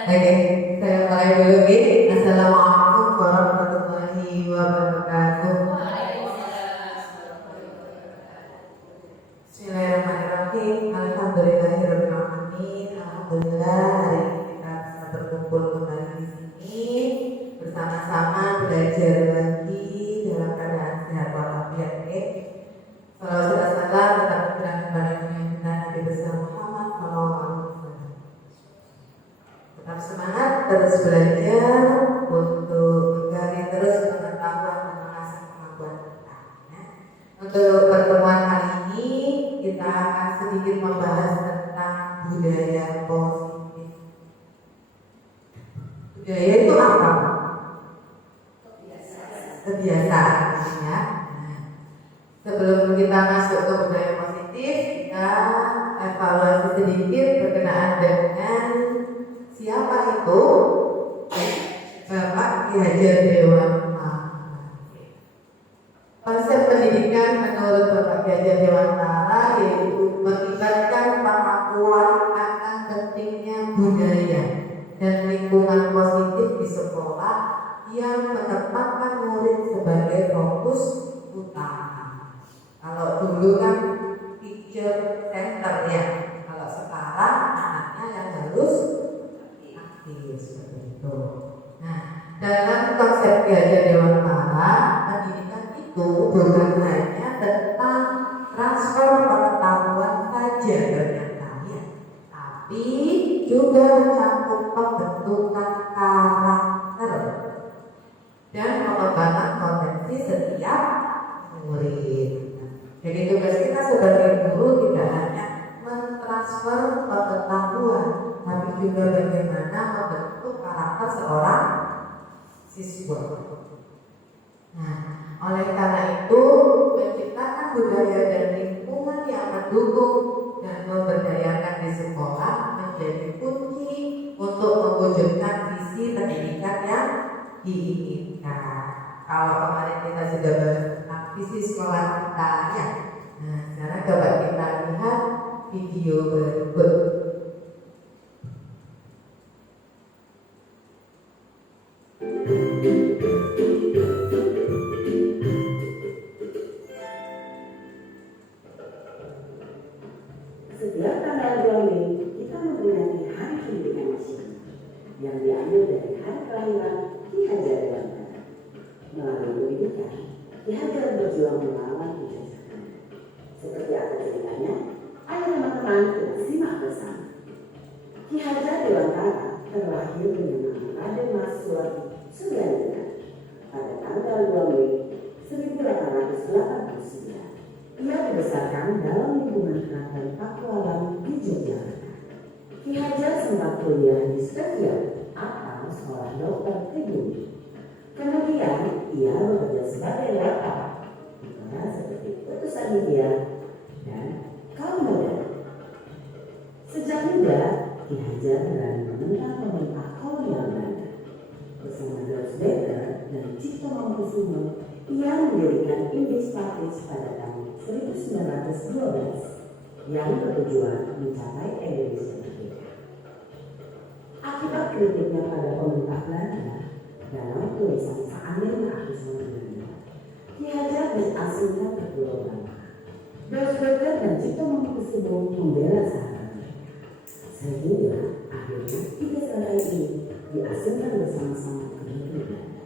Oke, saya mulai dulu nih. Assalamualaikum warahmatullahi wabarakatuh. Bismillahirrahmanirrahim. Alhamdulillahirobbilalamin. Alhamdulillah hari ini kita bisa berkumpul kembali di sini bersama-sama belajar lagi dalam keadaan sehat walafiat. Salawat dan salam tetap tercurahkan kepada kita Nabi besar Muhammad SAW. Tetap semangat terus belajar untuk menggali terus pengetahuan dan mengasah kemampuan kita. Untuk pertemuan kali ini kita akan sedikit membahas tentang budaya positif. Budaya itu apa? Kebiasaan, ya. Sebelum kita masuk ke budaya positif, kita evaluasi sedikit berkenaan dengan siapa itu Bapak Ki Hajar Dewantara. Konsep pendidikan menurut Bapak Ki Hajar Dewantara yaitu melibatkan pengakuan akan pentingnya budaya dan lingkungan positif di sekolah yang menempatkan murid sebagai fokus utama. Kalau dulu kan teacher center ya, kalau sekarang anaknya yang harus aktif seperti itu. Nah, dalam konsep Ki Hajar Dewantara, pendidikan itu bukan hanya tentang transfer pengetahuan saja ternyata ya, tapi juga mencakup pembentukan karakter dan pengembangan potensi setiap murid. Jadi tugas kita sebagai guru tidak hanya mentransfer pengetahuan, tapi juga bagaimana membentuk karakter seorang siswa. Nah, oleh karena itu menciptakan budaya dan lingkungan yang mendukung dan memberdayakan di sekolah menjadi kunci untuk mewujudkan visi pendidikan yang diinginkan. Kalau kemarin kita sudah bahas tentang visi sekolah kita ya. Nah, sekarang coba kita lihat video berikut. Setiap tanggal 2 Mei kita memperingati Hari Pendidikan Nasional yang diambil dari hari kelahiran Ki Hajar Dewantara. Melalui pendidikan, Ki Hajar berjuang melawan penjajahan. Seperti apa ceritanya? Ayo teman-teman kita simak bersama. Ki Hajar Dewantara terlahir dengan nama Raden Mas Suwardi Suryandra pada tanggal 2 Mei 1889. Ia dibesarkan dalam lingkungan keraton Pakualam di Yogyakarta. Ki Hajar sempat kuliah di Setia atau Sekolah Dokter Pribumi. Kemudian ia bekerja sebagai wartawan di koran seperti Utusan Media dan Kaum Muda. Sejak muda, Ki Hajar berani menentang pemerintah kolonial Belanda. Bersama George Becker dan Cipto Mangunkusumo, ia mendirikan Indeks Partis pada tahun 1912 yang bertujuan mencapai Indonesia merdeka. Akibat kritiknya pada pemerintah Belanda dalam tulisan Seandainya Aku Sama Belanda, Ki Hajar diasingkan ke Pulau Bangka. George Becker dan Cipto Mangunkusumo membela sahabat mereka, sehingga akhirnya tiga saudara ini diasingkan bersama-sama ke negeri Belanda.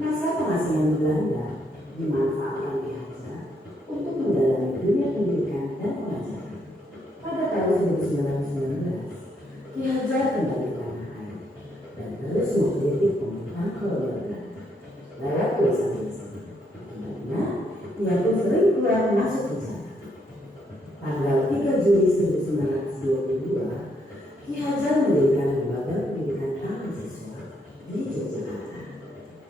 Masa pengasihan Belanda dimanfaatkan Ki Hajar untuk mendalami dunia pendidikan dan pengajaran. Pada tahun 1919, Ki Hajar kembali ke tanah air dan terus mengkritik pemerintah kolonial Belanda. Lewat tulisan-tulisan, akibatnya ia pun sering keluar masuk penjara. Tanggal 3 Juli 1922, Ki Hajar mendirikan lembaga pendidikan mahasiswa di Yogyakarta.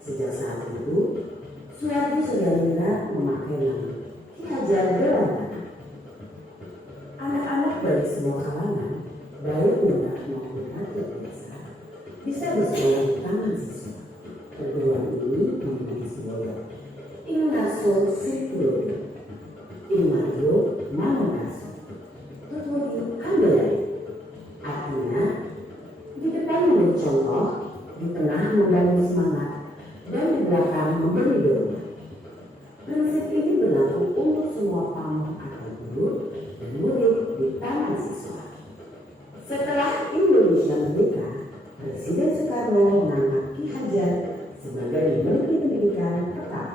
Sejak saat itu, Suwardi Suryandra memakai nama Ki Hajar Dewantara. Anak-anak dari semua kalangan, baik muda maupun rakyat biasa, bisa bersekolah di taman siswa. Perguruan ini memiliki slogan Innaso Siklo, Imario Mananaso, Tuturi Andalai. Artinya, di depan contoh, di tengah membangun semangat, dan di belakang memberi dorongan. Prinsip ini berlaku untuk semua pamong atau guru dan murid di tangan siswa. Setelah Indonesia merdeka, Presiden Soekarno mengangkat Ki Hajar sebagai Menteri Pendidikan tetap.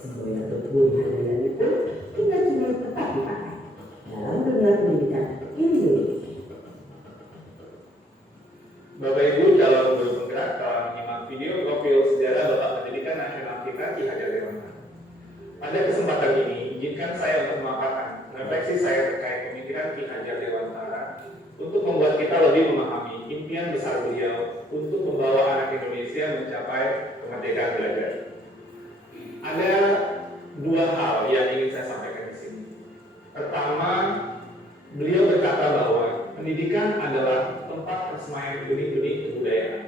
Semboyan Tugu Handayani itu hingga kini tetap dipakai dalam dunia pendidikan Indonesia. Bapak Ibu calon guru penggerak telah menyimak video profil sejarah Bapak Pendidikan Nasional kita Ki Hajar Dewantara. Pada kesempatan ini, izinkan saya untuk memaparkan refleksi saya terkait pemikiran Ki Hajar Dewantara untuk membuat kita lebih memahami impian besar beliau untuk membawa anak Indonesia mencapai kemerdekaan belajar. Ada dua hal yang ingin saya sampaikan di sini. Pertama, beliau berkata bahwa pendidikan adalah tempat persemaian benih-benih kebudayaan.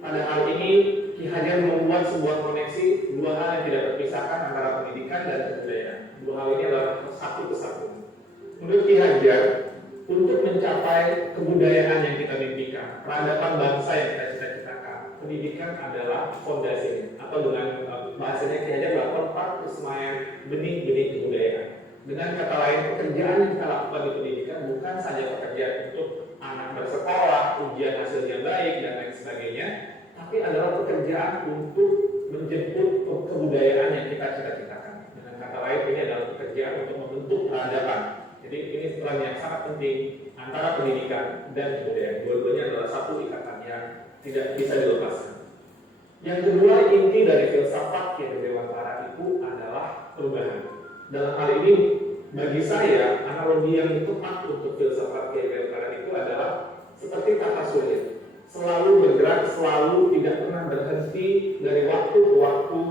Pada hal ini, Ki Hajar membuat sebuah koneksi dua hal yang tidak terpisahkan antara pendidikan dan kebudayaan. Dua hal ini adalah satu kesatuan. Menurut Ki Hajar, untuk mencapai kebudayaan yang kita mimpikan, peradaban bangsa yang kita cita-citakan, pendidikan adalah fondasinya, atau dengan bahasanya Ki Hajar adalah tempat persemaian benih-benih kebudayaan. Dengan kata lain, pekerjaan yang kita lakukan di pendidikan bukan saja pekerjaan untuk anak bersekolah, ujian hasilnya baik, dan lain sebagainya, tapi adalah pekerjaan untuk menjemput kebudayaan yang kita cita-citakan. Dengan kata lain, ini adalah pekerjaan untuk membentuk peradaban. Jadi ini peran yang sangat penting antara pendidikan dan kebudayaan. Dua-duanya adalah satu ikatan yang tidak bisa dilepaskan. Yang kedua, inti dari filsafat Ki Hajar Dewantara itu adalah perubahan. Dalam hal ini, bagi saya, analogi yang tepat untuk filsafat Ki Hajar Dewantara itu adalah seperti tata surya. Selalu bergerak, selalu tidak pernah berhenti dari waktu ke waktu,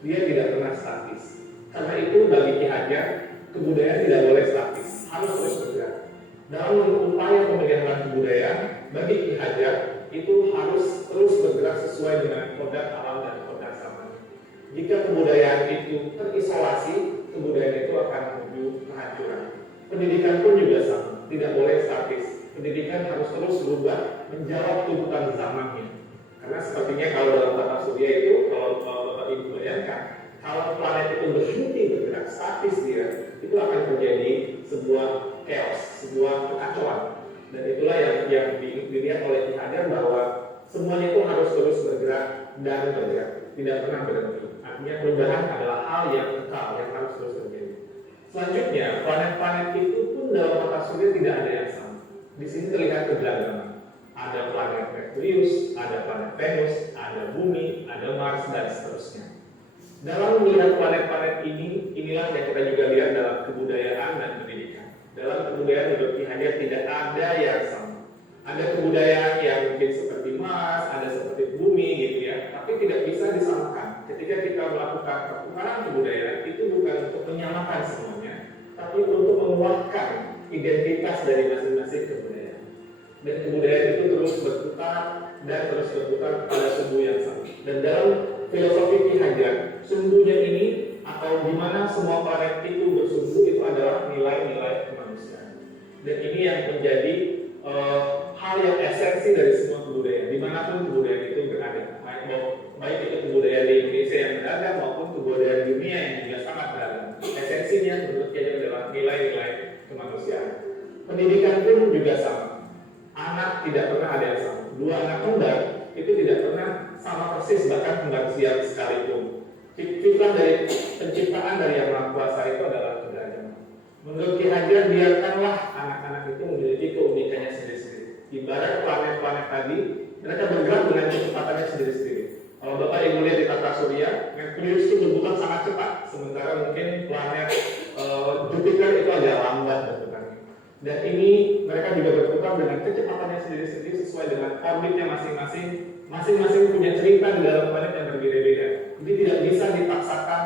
dia tidak pernah statis. Karena itu bagi Ki Hajar, kebudayaan tidak boleh statis, harus terus bergerak. Dalam upaya pemeliharaan kebudayaan, bagi Ki Hajar itu harus terus bergerak sesuai dengan kodrat alam dan kodrat zaman. Jika kebudayaan itu terisolasi, kebudayaan itu akan menuju kehancuran. Pendidikan pun juga sama, tidak boleh statis. Pendidikan harus terus berubah, menjawab tuntutan zamannya. Karena sepertinya kalau dalam tata surya itu, kalau Bapak Ibu bayangkan, kalau planet itu berhenti bergerak statis dia, itu akan terjadi sebuah chaos, sebuah kekacauan. Dan itulah yang dilihat oleh Ki Hajar bahwa semuanya itu harus terus bergerak dan bergerak, tidak pernah berhenti. Artinya perubahan adalah hal yang kekal, yang harus terus terjadi. Selanjutnya, planet-planet itu pun dalam tata surya tidak ada yang sama. Di sini terlihat keberagaman. Ada planet Merkurius, ada planet Venus, ada Bumi, ada Mars, dan seterusnya. Dalam melihat planet-planet ini, inilah yang kita juga lihat dalam kebudayaan dan pendidikan. Dalam kebudayaan menurut Ki Hajar tidak ada yang sama. Ada kebudayaan yang mungkin seperti Mars, ada seperti Bumi gitu ya, tapi tidak bisa disamakan. Ketika kita melakukan pertukaran kebudayaan, itu bukan untuk menyamakan semuanya, tapi untuk menguatkan identitas dari masing-masing kebudayaan. Dan kebudayaan itu terus berputar dan terus berputar pada sumbu yang sama. Dan dalam filosofi Ki Hajar, sumbunya ini atau di mana semua planet itu bersumbu itu adalah nilai-nilai kemanusiaan. Dan ini yang menjadi hal yang esensi dari semua kebudayaan, dimanapun kebudayaan itu berada. Baik itu kebudayaan di Indonesia yang beragam maupun kebudayaan dunia yang juga sangat beragam. Esensinya menurut Ki Hajar adalah nilai-nilai kemanusiaan. Pendidikan pun juga sama. Anak tidak pernah ada yang sama. Dua anak kembar itu tidak pernah sama persis, bahkan kembar siap sekalipun. Fitrah dari penciptaan dari Yang Maha Kuasa itu adalah keberagaman. Menurut Ki Hajar, biarkanlah anak-anak itu memiliki keunikannya sendiri-sendiri. Ibarat planet-planet tadi, mereka bergerak dengan kecepatannya sendiri-sendiri. Kalau Bapak Ibu lihat di tata surya, Merkurius itu berputar sangat cepat, sementara mungkin planet Jupiter itu agak lambat berputarnya. Dan ini mereka juga berputar dengan kecepatannya sendiri-sendiri sesuai dengan orbitnya masing-masing. Masing-masing punya cerita di dalam planet yang berbeda-beda. Jadi tidak bisa dipaksakan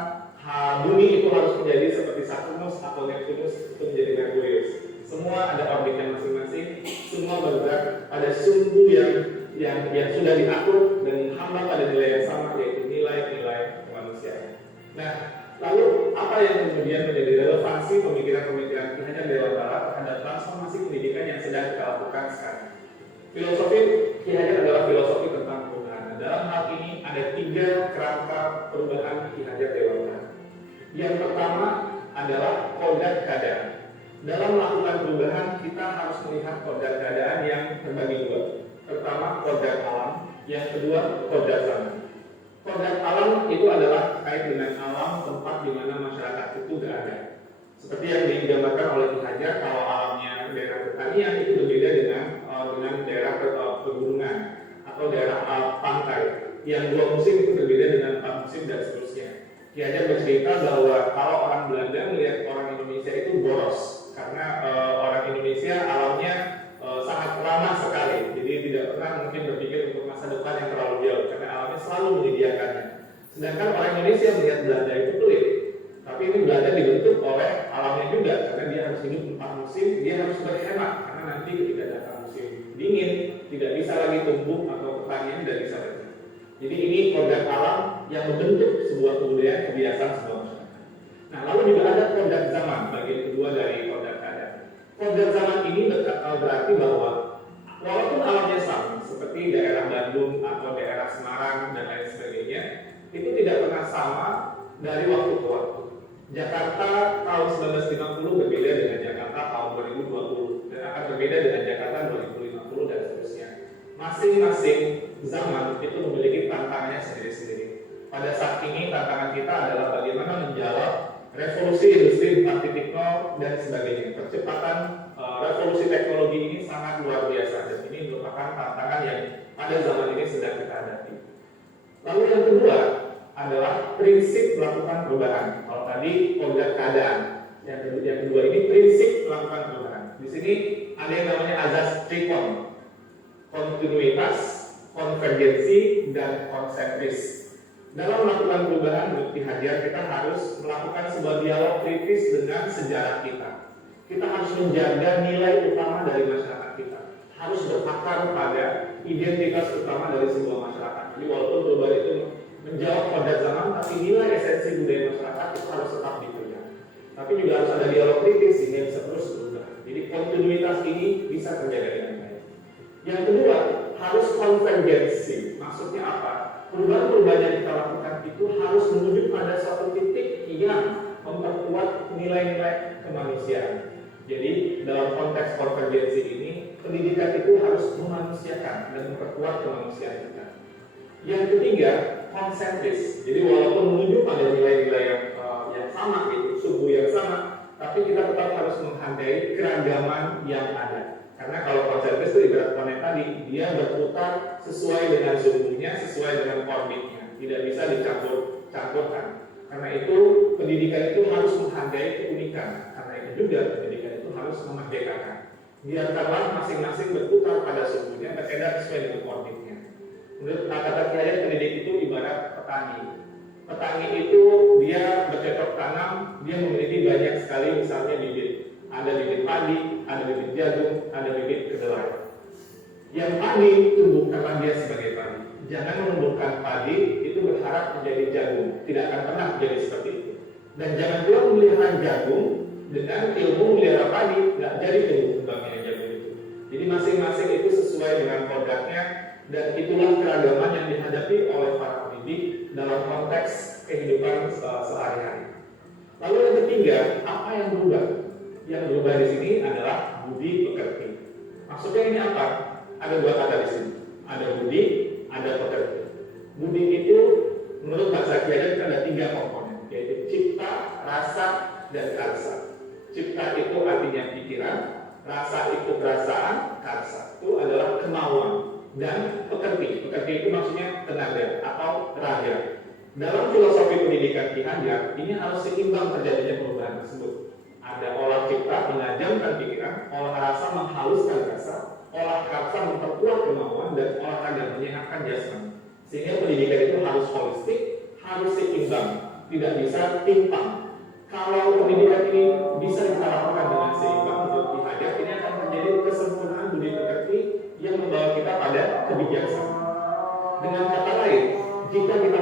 bumi itu harus menjadi seperti Saturnus atau Neptunus itu menjadi Merkurius. Semua ada orbitnya masing-masing, semua bergerak pada sumbu yang sudah diatur dan hamba pada nilai yang sama, yaitu nilai-nilai kemanusiaan. Nah, lalu apa yang kemudian menjadi relevansi pemikiran-pemikiran Ki Hajar Dewantara terhadap transformasi pendidikan yang sedang kita lakukan sekarang? Filosofi Ki Hajar adalah Yang pertama adalah kodrat keadaan. Dalam melakukan perubahan, kita harus melihat kodrat keadaan yang terbagi dua. Pertama, kodrat alam. Yang kedua, kodrat zaman. Kodrat alam itu adalah terkait dengan alam tempat di mana masyarakat itu berada. Seperti yang digambarkan oleh Ki Hajar, kalau alamnya daerah pertanian itu berbeda dengan daerah pegunungan atau daerah pantai. Yang 2 musim itu berbeda dengan 4 musim dan seterusnya. Ki Hajar bercerita bahwa kalau orang Belanda melihat orang Indonesia itu boros, karena orang Indonesia alamnya sangat ramah sekali, jadi tidak pernah mungkin berpikir untuk masa depan yang terlalu jauh, karena alamnya selalu menyediakannya. Sedangkan orang Indonesia melihat Belanda itu pelit, tapi ini Belanda dibentuk oleh alamnya juga, karena dia harus hidup 4 musim, dia harus berhemat, karena nanti ketika datang musim dingin, tidak bisa lagi tumbuh atau pertanian tidak bisa lagi. Jadi ini kodrat alam yang membentuk sebuah kebudayaan, kebiasaan sebuah masyarakat. Nah, lalu juga ada kodrat zaman, bagian kedua dari kodrat keadaan. Kodrat zaman ini berarti bahwa walaupun alamnya sama, seperti daerah Bandung atau daerah Semarang dan lain sebagainya, itu tidak pernah sama dari waktu ke waktu. Jakarta tahun 1950 berbeda dengan Jakarta tahun 2020 dan akan berbeda dengan Jakarta 2050 dan seterusnya. Masing-masing zaman itu memiliki tantangannya sendiri-sendiri. Pada saat ini tantangan kita adalah bagaimana menjawab revolusi industri 4.0 dan sebagainya. Percepatan revolusi teknologi ini sangat luar biasa dan ini merupakan tantangan yang pada zaman ini sedang kita hadapi. Lalu yang kedua adalah prinsip melakukan perubahan. Kalau tadi kodrat keadaan, yang kedua ini prinsip melakukan perubahan. Di sini ada yang namanya azas trikon, kontinuitas, konvergensi, dan konsentris. Dalam melakukan perubahan menurut Ki Hajar, kita harus melakukan sebuah dialog kritis dengan sejarah kita. Kita harus menjaga nilai utama dari masyarakat kita. Harus berakar pada identitas utama dari sebuah masyarakat. Jadi walaupun perubahan itu menjawab kodrat zaman, tapi nilai esensi budaya masyarakat itu harus tetap dipegang. Tapi juga harus ada dialog kritis sehingga bisa terus berubah. Jadi kontinuitas ini bisa terjaga dengan baik. Yang kedua, harus konvergensi. Maksudnya apa? Perubahan-perubahan yang kita lakukan itu harus menuju pada suatu titik yang memperkuat nilai-nilai kemanusiaan. Jadi dalam konteks konvergensi ini, pendidikan itu harus memanusiakan dan memperkuat kemanusiaan kita. Yang ketiga, konsentris. Jadi walaupun menuju pada nilai-nilai yang sama, itu suhu yang sama, tapi kita tetap harus menghargai keragaman yang ada. Karena kalau konsentris itu ibarat planet tadi, dia berputar sesuai dengan suhunya, sesuai dengan orbitnya, tidak bisa dicampur-campurkan. Karena itu pendidikan itu harus menghargai keunikan. Karena itu juga pendidikan itu harus memerdekakan. Biarkanlah masing-masing berputar pada suhunya, beredar sesuai dengan orbitnya. Menurut kata Ki Hajar, pendidik itu ibarat petani. Petani itu dia bercocok tanam, dia memiliki banyak sekali misalnya bibit. Ada bibit padi, ada bibit jagung, ada bibit kedelai. Yang padi tumbuh karena dia sebagai padi. Jangan menumbuhkan padi itu berharap menjadi jagung, tidak akan pernah menjadi seperti itu. Dan jangan pula memelihara jagung dengan ilmu memelihara padi, nggak jadi tumbuh kembangnya jagung itu. Jadi masing-masing itu sesuai dengan kodratnya dan itulah keragaman yang dihadapi oleh para pendidik dalam konteks kehidupan sehari-hari. Lalu yang ketiga, apa yang berubah? Yang berubah di sini adalah budi pekerti. Maksudnya ini apa? Ada 2 kata di sini. Ada budi, ada pekerti. Budi itu menurut bahasa Ki Hajar ada 3 komponen, yaitu cipta, rasa, dan karsa. Cipta itu artinya pikiran, rasa itu perasaan, karsa itu adalah kemauan, dan pekerti. Pekerti itu maksudnya tenaga atau raga. Dalam filosofi pendidikan Ki Hajar, ini harus seimbang terjadinya perubahan tersebut. Ada olah cipta menajamkan pikiran, olah rasa menghaluskan rasa, olah karsa memperkuat kemauan, dan olah raga menyehatkan jasmani. Sehingga pendidikan itu harus holistik, harus seimbang, tidak bisa timpang. Kalau pendidikan ini bisa kita lakukan dengan seimbang menurut Ki Hajar, ini akan menjadi kesempurnaan budi pekerti yang membawa kita pada kebijaksanaan. Dengan kata lain, jika kita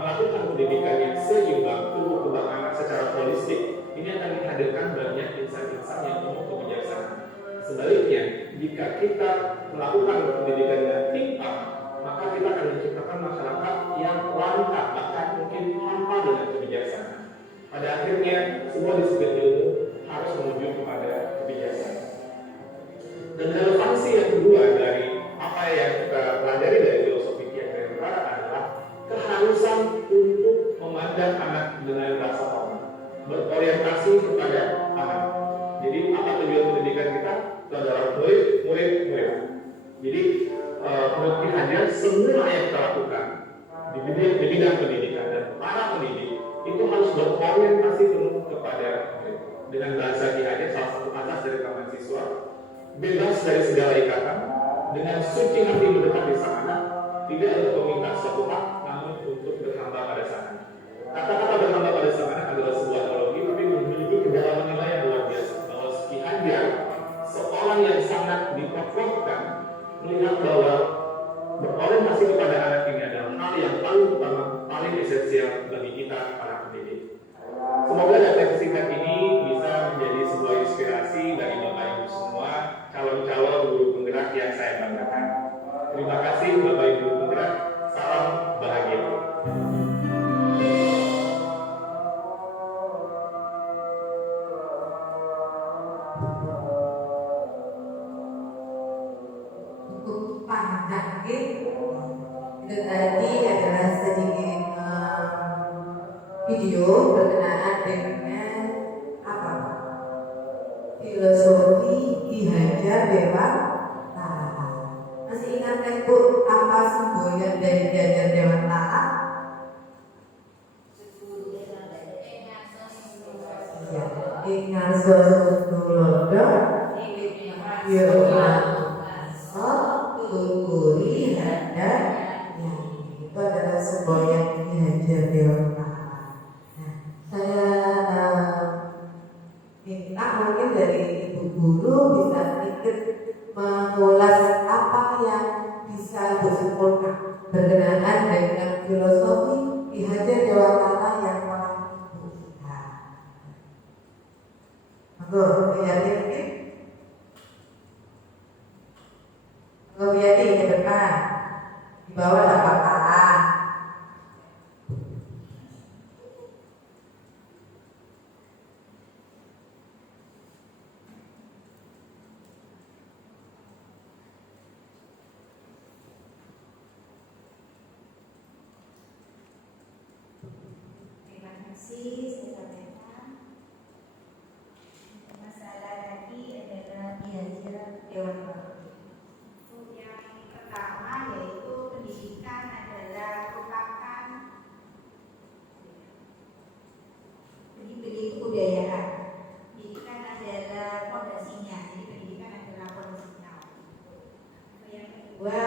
melakukan pendidikan yang seimbang, tumbuh kembang anak secara holistik, ini akan menghadirkan banyak insan-insan yang penuh kebijaksanaan. Sebaliknya, jika kita melakukan pendidikan yang timpang, maka kita akan menciptakan masyarakat yang langka, bahkan mungkin hampa dengan kebijaksanaan. Pada akhirnya semua disiplin ilmu harus menuju kepada kebijaksanaan. Dan relevansi yang kedua dari apa yang kita pelajari dari filosofi Ki Hajar adalah keharusan untuk memandang anak dengan rasa hormat, berorientasi kepada anak. Jadi apa tujuan pendidikan kita? Itu adalah murid. Jadi menurut Ki Hajar, semua yang kita lakukan di bidang pendidikan dan para pendidik itu harus berorientasi penuh kepada murid. Dengan bahasa Ki Hajar, salah satu asas dari taman siswa, bebas dari segala ikatan, dengan suci hati mendekati sang anak, tidak untuk meminta suatu hak, namun untuk berhamba pada sang anak. Kata-kata berhamba pada sang anak adalah sebuah teologi, tapi memiliki kedalaman nilai yang luar biasa. Bahwa Ki Hajar, seorang yang sangat dikokohkan, melihat bahwa berorientasi kepada anak ini adalah hal yang paling utama, paling esensial bagi kita para pendidik. Semoga data singkat ini bisa menjadi sebuah inspirasi bagi Bapak Ibu semua, calon-calon guru penggerak yang saya banggakan. Terima kasih Bapak Ibu penggerak, salam bahagia. Cukup panjang gitu. Itu tadi adalah sedikit video berkenaan dengan apa? Filosofi Ki Hajar Dewantara. Masih ingat kan Bu apa semboyan dari Ki Hajar Dewantara? Ya, Ingarso Sudulodo, Yonaso, Tukuri Hajar. Ya, itu adalah semboyan Ki Hajar Dewantara. Saya minta mungkin dari Ibu Guru bisa sedikit mengulas apa yang bisa Ibu simpulkan berkenaan dengan filosofi Ki Hajar Dewantara yang telah Ibu lihat. Monggo, Wiyati mungkin. Monggo Wiyati ke depan. Di bawah ada paparan. Saya sampaikan masalah tadi adalah Ki Hajar Dewantara. Yang pertama yaitu pendidikan adalah merupakan pendidik kebudayaan. Pendidikan adalah fondasinya, jadi pendidikan adalah fondasinya. Yang kedua,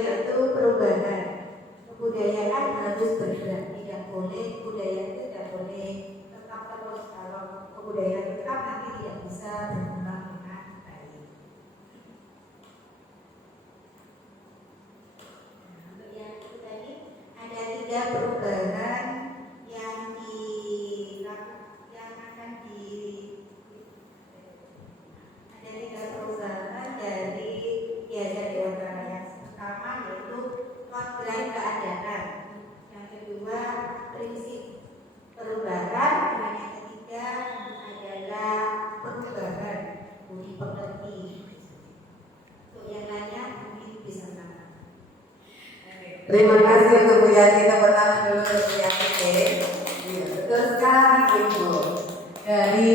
yaitu perubahan. Kebudayaan harus bergerak, tidak boleh budaya itu tidak boleh tetap terus. Kalau kebudayaan tetap nanti tidak bisa berkembang dengan baik. Untuk yang ketiga ini ada 3 perubahan yang akan ada 3 perubahan dari Ki Hajar Dewantara. Yang pertama yaitu kodrat keadaban, yang kedua prinsip perubahan, dan yang ketiga adalah perubahan budi pekerti. Untuk yang lainnya mungkin bisa sama. Terima kasih untuk Bu Yati. Tepuk tangan dulu untuk Bu Yati. Betul sekali Ibu. Dari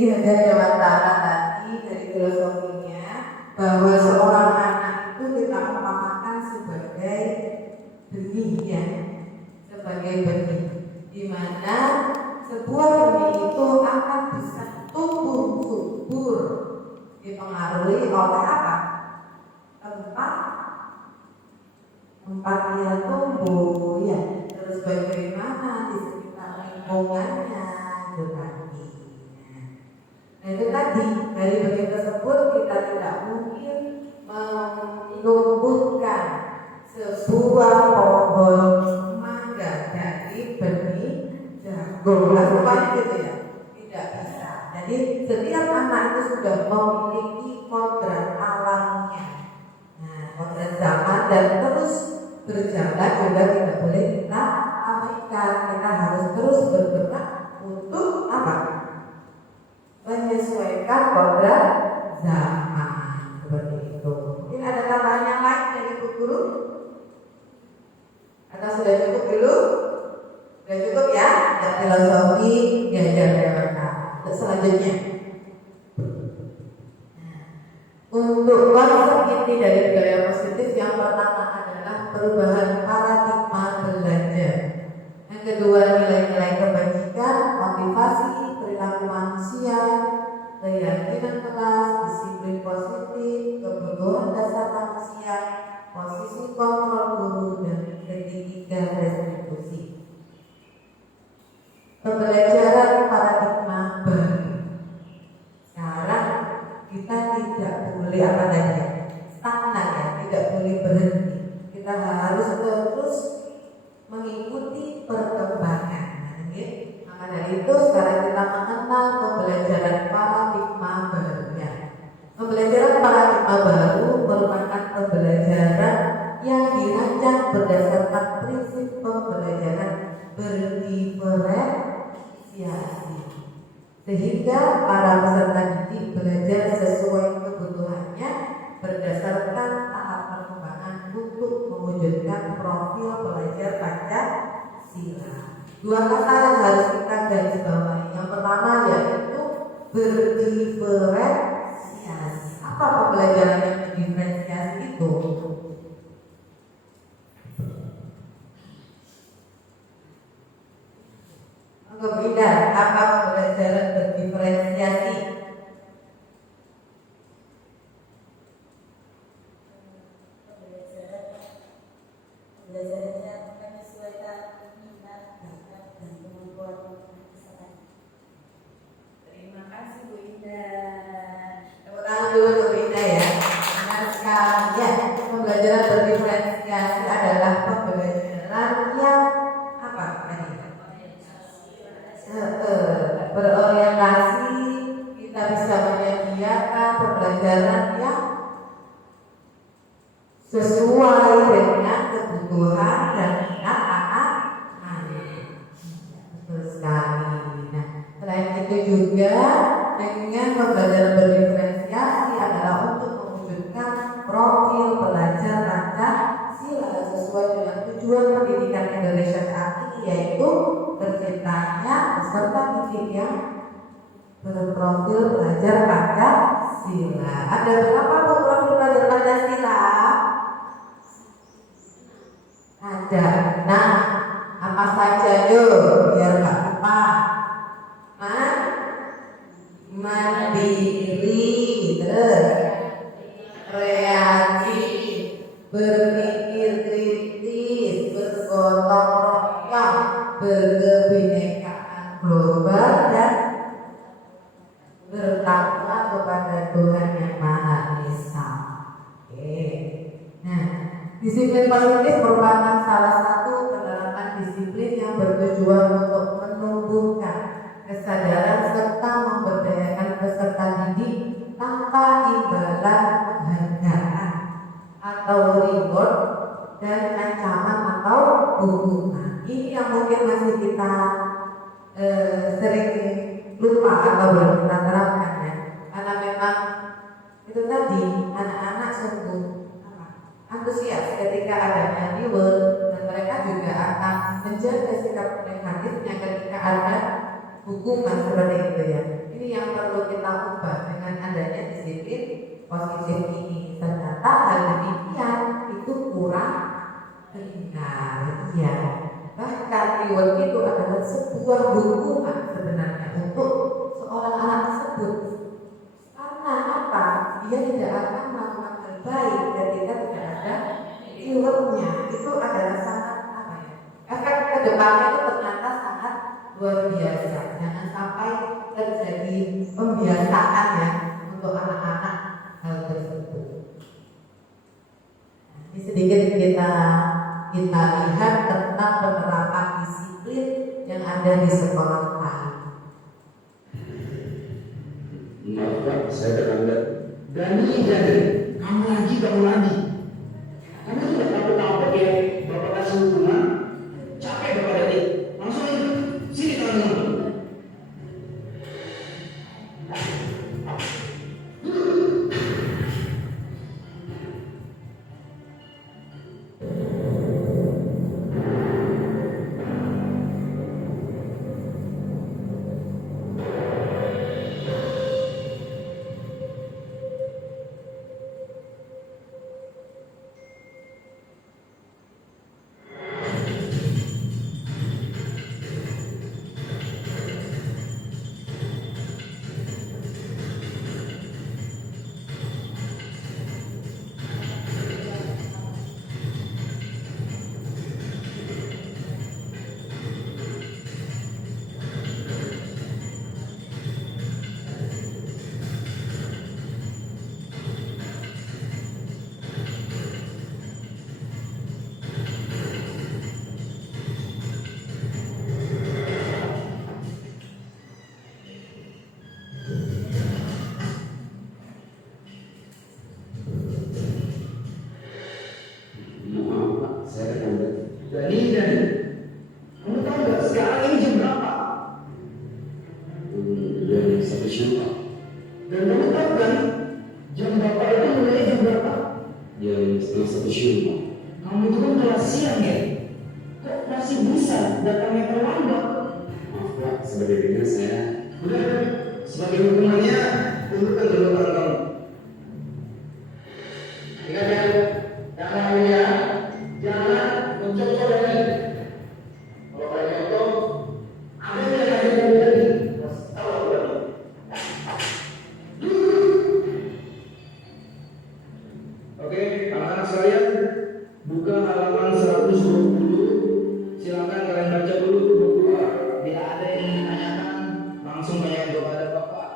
Ki Hajar Dewantara tadi, dari filosofinya, bahwa seorang anak itu kita umpamakan sebagai benih, ya, sebagai benih, di mana sebuah benih itu akan bisa tumbuh subur dipengaruhi oleh apa? Tempat dia tumbuh, ya. Terus bagaimana di sekitar lingkungannya itu tadi. Nah itu tadi, dari benih tersebut kita tidak mungkin menumbuhkan sebuah pohon mangga dari benih jagung, lakukan gitu ya, tidak bisa. Jadi setiap anak itu sudah memiliki kodrat alamnya. kegiatan juga tidak boleh kita abaikan. Kita harus terus bergerak untuk apa? Menyesuaikan kodrat zaman, seperti itu. Mungkin ada tambahan yang lain dari Ibu Guru? Atau sudah cukup dulu? Sudah cukup ya? Dan filosofi diajar dewasa. Untuk selanjutnya, untuk konsep inti dari budaya positif yang pertama adalah perubahan paradigma belajar. Yang kedua, nilai-nilai kebajikan, motivasi, perilaku manusia, keyakinan kelas, disiplin positif, kebutuhan dasar manusia, posisi kontrol guru, dan ketiga restitusi. Pembelajaran paradigma baru. Sekarang kita tidak boleh apa tadi? Stagnan ya, tidak boleh berhenti. Kita harus terus mengikuti perkembangan. Maka dari itu sekarang kita mengenal pembelajaran paradigma baru. Pembelajaran paradigma baru merupakan pembelajaran yang dirancang berdasarkan prinsip pembelajaran berdiferensiasi, sehingga para peserta didik belajar sesuai kebutuhannya berdasarkan tahap perkembangan untuk mewujudkan profil pelajar Pancasila. Dua kata yang harus kita garis bawahi. Yang pertama yaitu berdiferensiasi. Apa pembelajaran yang berdiferensiasi itu? Kemudian apa pembelajaran berdiferensiasi? Belajarnya menyesuaikan minat, bakat, dan kemampuan peserta. Terima kasih Bu Indah. Tepuk tangan dulu untuk Bu Indah ya. Benar sekali ya. Pembelajaran berdiferensiasi adalah pembelajaran yang apa tadi? Berorientasi. Kita bisa menyediakan pembelajaran yang sesuai dengan kebutuhan dan minat anak-anak. Betul sekali. Nah, selain itu juga dengan pembelajaran berdiferensiasi adalah untuk mewujudkan profil pelajar Pancasila sesuai dengan tujuan pendidikan Indonesia saat ini, yaitu terciptanya peserta didik yang berprofil pelajar Pancasila. Ada berapa profil pelajar Pancasila? Ada. Nah, apa saja yuk biar Kak lupa? Mandiri, terus kreatif, berpikir kritis, bergotong royong, berkebinekaan global, dan bertakwa kepada Tuhan Yang Maha Esa. Oke. Nah, disiplin positif merupakan salah satu penerapan disiplin yang bertujuan untuk menumbuhkan kesadaran serta memberdayakan peserta didik tanpa imbalan penghargaan atau reward dan ancaman atau hukuman. Ini yang mungkin masih kita sering lupa atau belum kita terapkan ya, karena memang itu tadi anak-anak sungguh antusias ketika adanya reward, dan mereka juga akan menjaga sikap negatifnya ketika ada hukuman seperti itu ya. Ini yang perlu kita ubah dengan adanya disiplin positif ini. Ternyata hal demikian itu kurang benar ya. Bahkan reward itu adalah sebuah hukuman sebenarnya untuk seorang anak tersebut. Karena apa? Dia tidak akan melakukan hal baik ketika tidak ada rewardnya. Itu adalah sangat apa ya? Efek kedepannya itu ternyata sangat luar biasa. Jangan sampai terjadi pembiasaan ya untuk anak-anak hal tersebut. Ini sedikit kita lihat tentang penerapan disiplin yang ada di sekolah kami. Maaf Pak, saya terlambat. Berani, kamu lagi. Kamu tidak tahu pakai Bapak kasih sebesar Pak. Kamu itu kan kelas siang ya? Kok masih bisa datangnya terlambat? Maaf Pak, sebenarnya saya Udah, sebagai hukumannya, tundukkan dulu tangan kamu. Ingat ya, jangan ya, jangan mencoba lagi. Kalau kalian untung, ada yang lagi lagi. Tahu aku lagi. Oke, anak-anak sekalian, buka halaman 120. Silakan kalian baca dulu tuh buku. Bila ada yang ditanyakan, langsung tanyakan kepada Bapak.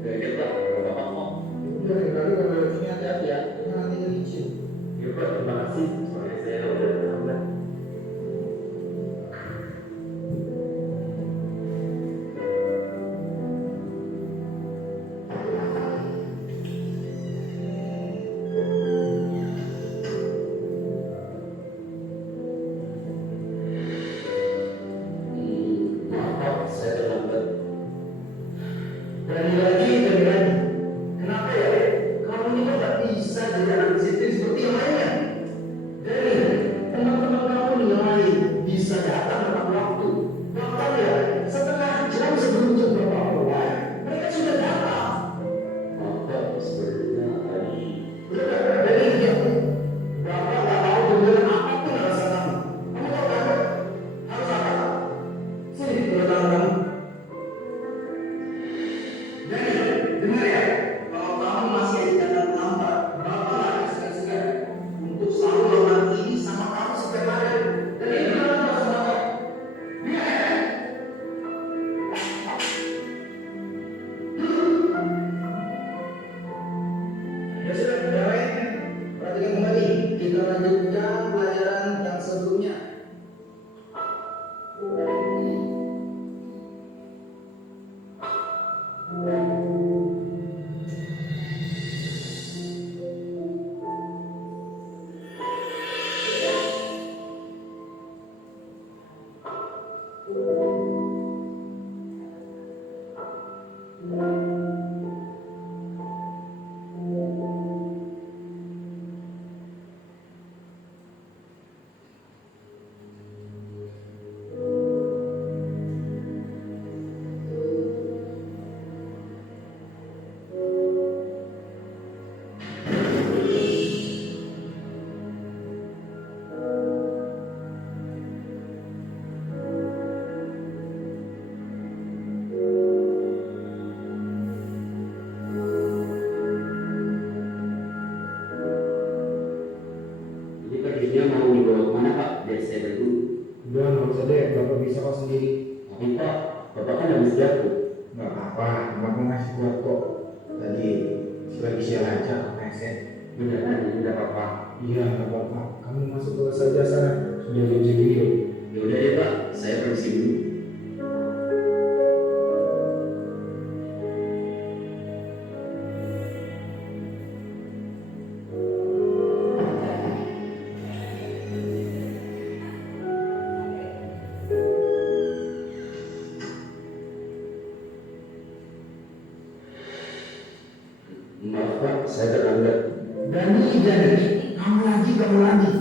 dari Pak, Bapak kok. Ya Pak, terima kasih. Soalnya saya udah terlambat. Maaf Pak, saya terlambat. Berani lagi. Kenapa ya? Kamu ini kok gak bisa jadi anak disiplin seperti yang lainnya? Dari teman-teman kamu nih yang lain bisa datang tepat waktu. Bahkan ya, setengah jam sebelum jam Bapak mulai, mereka sudah datang. Maaf Pak, sebenarnya tadi Udah, dari dia. Bapak gak mau dengerin apapun alasan kamu. Kamu tahu kan? Harus apa? Sini, tanda tangan kamu. Jadi, dengar ya, kalau kamu masih datang lambat, Bapak gak akan segan-segan untuk selalu melakukan ini sama kamu setiap hari. Dan ini benar benar sama kamu. Ingat ya? Ya sudah, udah baik. Perhatikan kembali. Kita lanjutkan pelajaran yang sebelumnya. ini perginya mau dibawa kemana Pak? Biar saya bantu. Udah, nggak usah deh, Bapak bisa kok sendiri. Tapi Pak, Bapak kan habis jatuh. Nggak apa-apa, Bapak masih kuat kok. Tadi lagi sial aja kepleset. Beneran ini nggak apa-apa. Iya, nggak apa-apa. Kamu masuk kelas saja sana. Sudah jam segini loh. Ya udah deh Pak, saya permisi dulu. Maaf Pak, saya terlambat. Jadi, kamu lagi.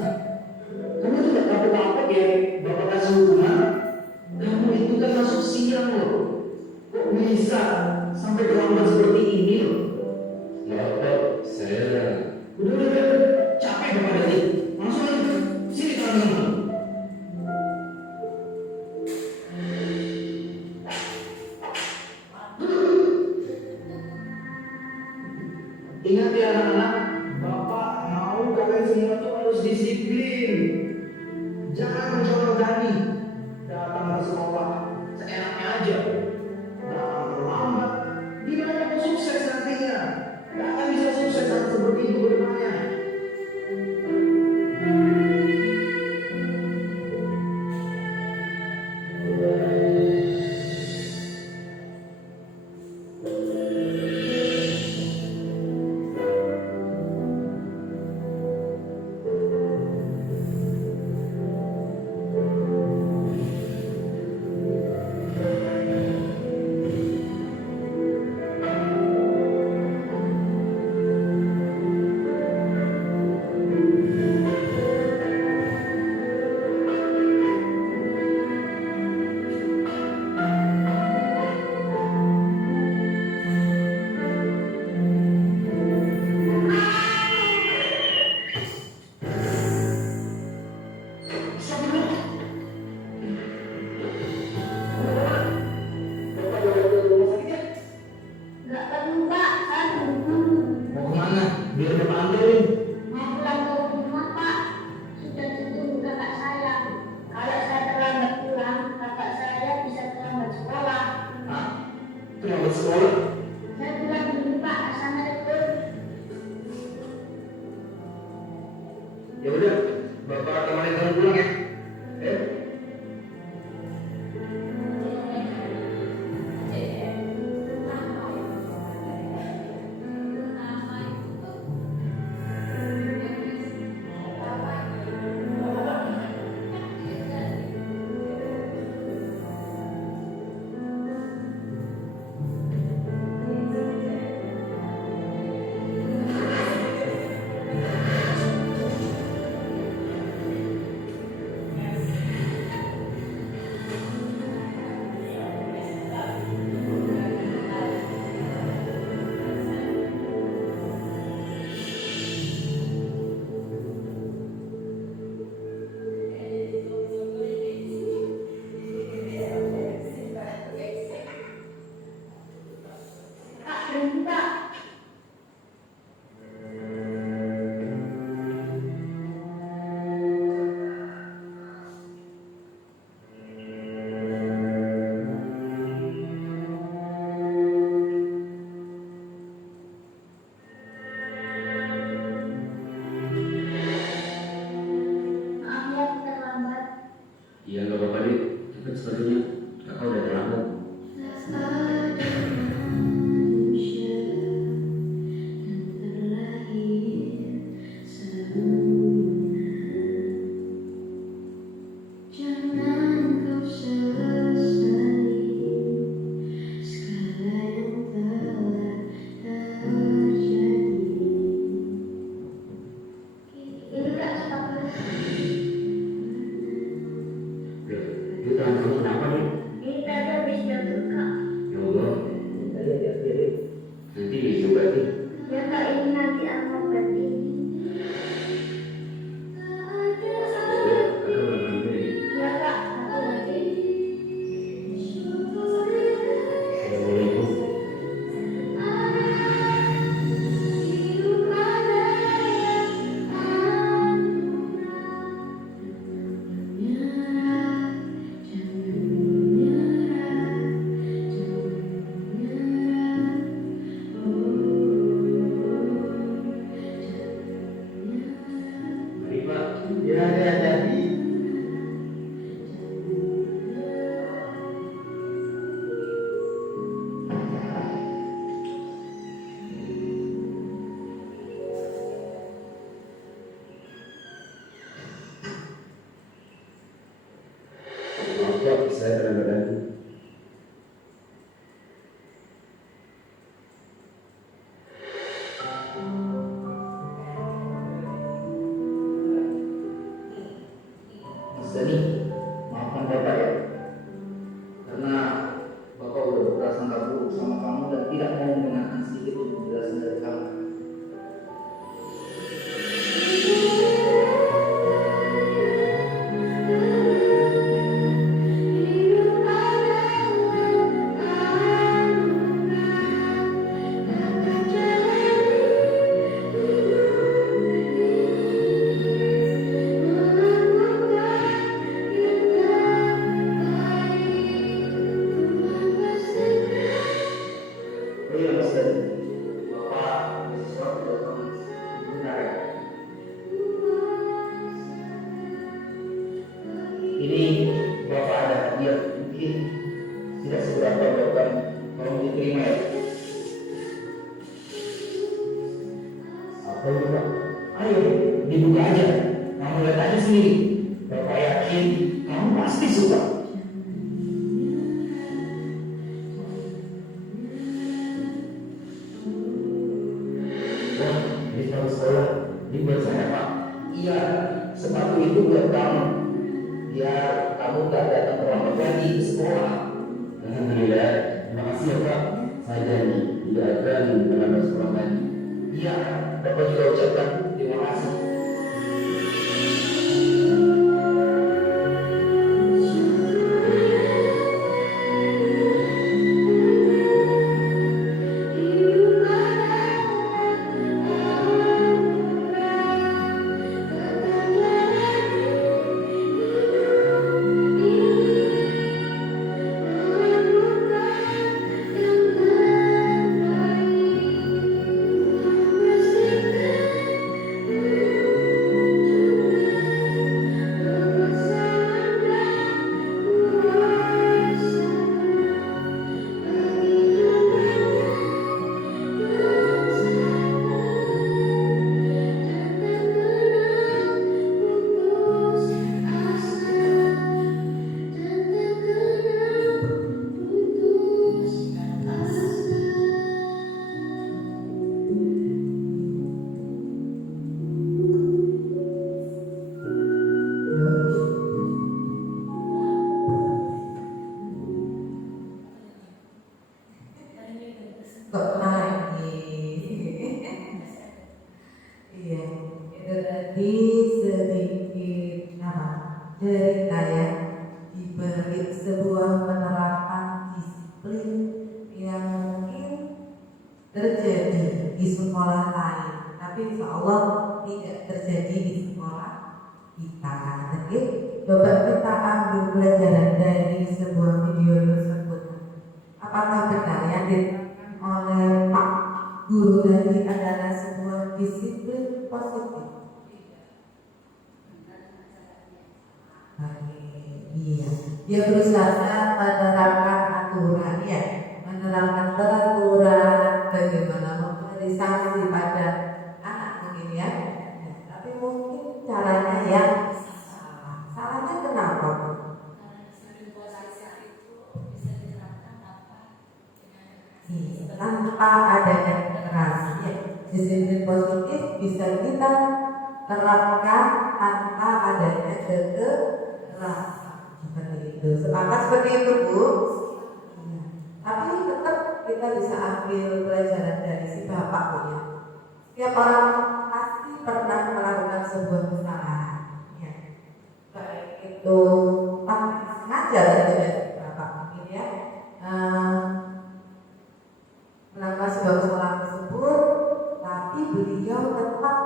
Kamu tuh gak kapok-kapok ya, Bapak kasih hukuman. Kamu itu kan masuk siang loh. Kok bisa sampai terlambat seperti ini loh? Maaf Pak, saya Udah, capek Bapak tadi. Langsung aja, sini teman-teman. Ingat ya anak-anak, Bapak mau kalian semua tuh harus disiplin. Jangan mencoba berani datang ke sekolah seenaknya aja. Datang terlambat, gimana mau sukses nantinya? Gak akan bisa sukses kalau seperti itu bermainnya. Ya udah, Bapak temenin kamu pulang ya. Ya. Iya nggak apa-apa deh, tapi sepertinya kakak udah terlambat. Loh, itu tangan kamu kenapa nih? Ini tadi habis jatuh kak. Ya Allah, nanti coba nih. Ya kak, ini nanti aku berarti. Kakak bantu deh. Ya kak, aku lagi. Assalamualaikum. Mari Pak. Ya, jadi. Maaf Pak, saya terlambat. Mas Dani, maafkan Bapak ya. Karena Bapak udah berprasangka buruk sama kamu dan tidak mau mendengarkan sedikit pun penjelasan dari kamu. Oh iya Mas Dani, Bapak ada sesuatu buat kamu. Bentar ya. Ini Bapak ada hadiah, mungkin tidak seberapa buat kamu. Tolong diterima ya. Apa itu Pak? Ayo dibuka aja. Kamu lihat aja sendiri. Bapak yakin kamu pasti suka. Wah, ini sepatu sekolah. Ini buat saya Pak. Iya, sepatu itu buat kamu. Biar kamu gak datang terlambat lagi ke sekolah. Alhamdulillah, terima kasih ya Pak. Saya janji tidak akan terlambat sekolah lagi. Iya, Bapak juga ucapkan terima kasih. Yang terbaik. 哦 iya Mas Dani, Bapak ada sesuatu buat kamu. Bentar ya. Ini buat saya Pak. Iya, sepatu itu buat kamu. Biar kamu gak datang terlambat lagi ke sekolah. Terima kasih ya kak. Iya, Bapak juga ucapkan terima kasih. 嗯。kok lagi. Iya, itu tadi sedikit cerita ya, diberi sebuah penerapan disiplin yang mungkin terjadi di sekolah lain, tapi insya Allah tidak terjadi di sekolah kita. Jadi coba kita ambil pelajaran dari sebuah video tersebut. Apakah benar yang diterangkan oleh Pak Guru tadi adalah sebuah disiplin positif? Iya, dia berusaha menerapkan aturan ya, menerapkan peraturan bagaimana memberi sanksi pada anak mungkin ya. Tapi mungkin caranya yang salah. Salahnya kenapa? Tanpa adanya kekerasan ya, disiplin positif bisa kita terapkan tanpa adanya kekerasan. Seperti itu. Sepakat seperti itu, Bu? Ya. Tapi tetap kita bisa ambil pelajaran dari si bapak, Bu ya. Setiap orang pasti pernah melakukan sebuah kesalahan. Ya. Baik itu tanpa sengaja ya, bapak mungkin ya. Melakukan sebuah kesalahan tersebut, tapi beliau tetap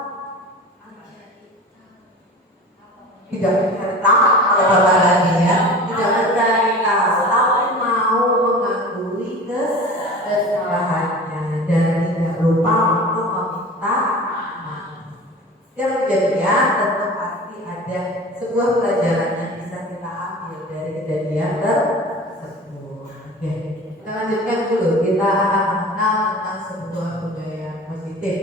tidak mencari tahu kalau bapak lagi ya, tidak mencari tahu, tapi mau mengakui kesalahannya dan tidak lupa untuk meminta maaf. Setiap kejadian tentu pasti ada sebuah pelajaran yang bisa kita ambil dari kejadian tersebut. Oke, kita lanjutkan dulu. Kita akan mengenal tentang sebuah budaya positif.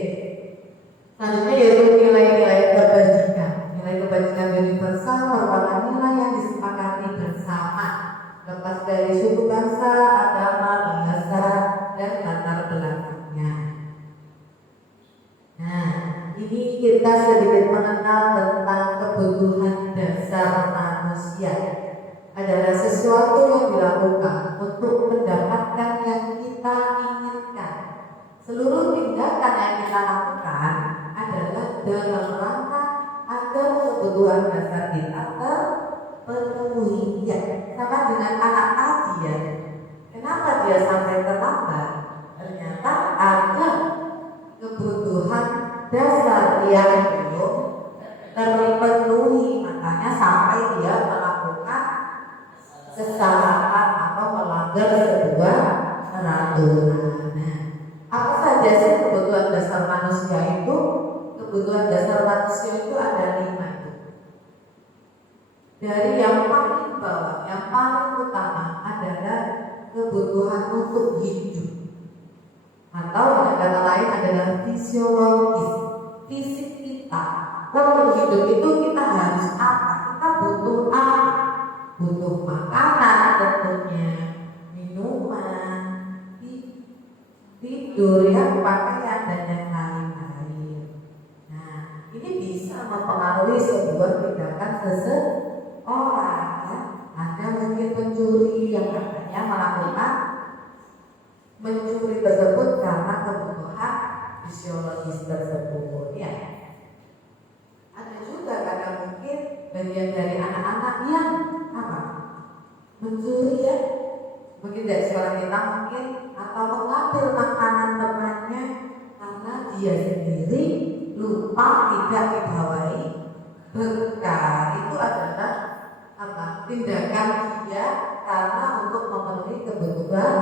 Selanjutnya yaitu nilai-nilai kebajikan. Nilai kebajikan universal merupakan nilai yang disepakati bersama, lepas dari suku bangsa, agama, bahasa, dan latar belakangnya. Nah, ini kita sedikit mengenal tentang kebutuhan dasar manusia. Adalah sesuatu yang dilakukan untuk mendapatkan yang kita inginkan. Seluruh tindakan yang kita lakukan adalah dalam rangka agar kebutuhan dasar kita terpenuhi. Ya, sama dengan anak tadi ya. Kenapa dia sampai terlambat? Ternyata ada kebutuhan dasar yang belum terpenuhi, makanya sampai dia melakukan kesalahan atau melanggar sebuah peraturan. Nah, apa saja sih kebutuhan dasar manusia itu? Kebutuhan dasar manusia itu ada 5 itu. Dari yang paling bawah, yang paling utama adalah kebutuhan untuk hidup, atau dengan kata lain adalah fisiologis, fisik kita. Untuk hidup itu kita harus apa? Kita butuh apa? Butuh makanan tentunya, minuman, tidur, ya, pakaian dan yang lain-lain. Nah, ini bisa mempengaruhi sebuah tindakan seseorang. Ya. Ada mungkin pencuri yang katanya melakukan mencuri tersebut karena kebutuhan fisiologis tersebut. Ya. Ada juga kadang mungkin bagian dari anak-anak yang apa? Mencuri ya, mungkin dari sekolah kita mungkin, atau mengambil makanan temannya karena dia sendiri lupa tidak dibawai bekal. Itu adalah apa? Tindakan dia karena untuk memenuhi kebutuhan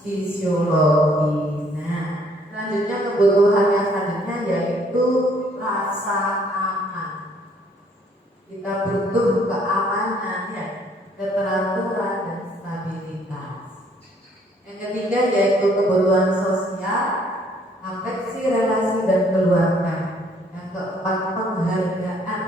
fisiologi. Nah, selanjutnya kebutuhan yang selanjutnya yaitu rasa aman. Kita butuh keamanan ya, keteraturan dan stabilitas. Yang ketiga yaitu kebutuhan sosial, afeksi, relasi dan keluarga. Yang keempat penghargaan,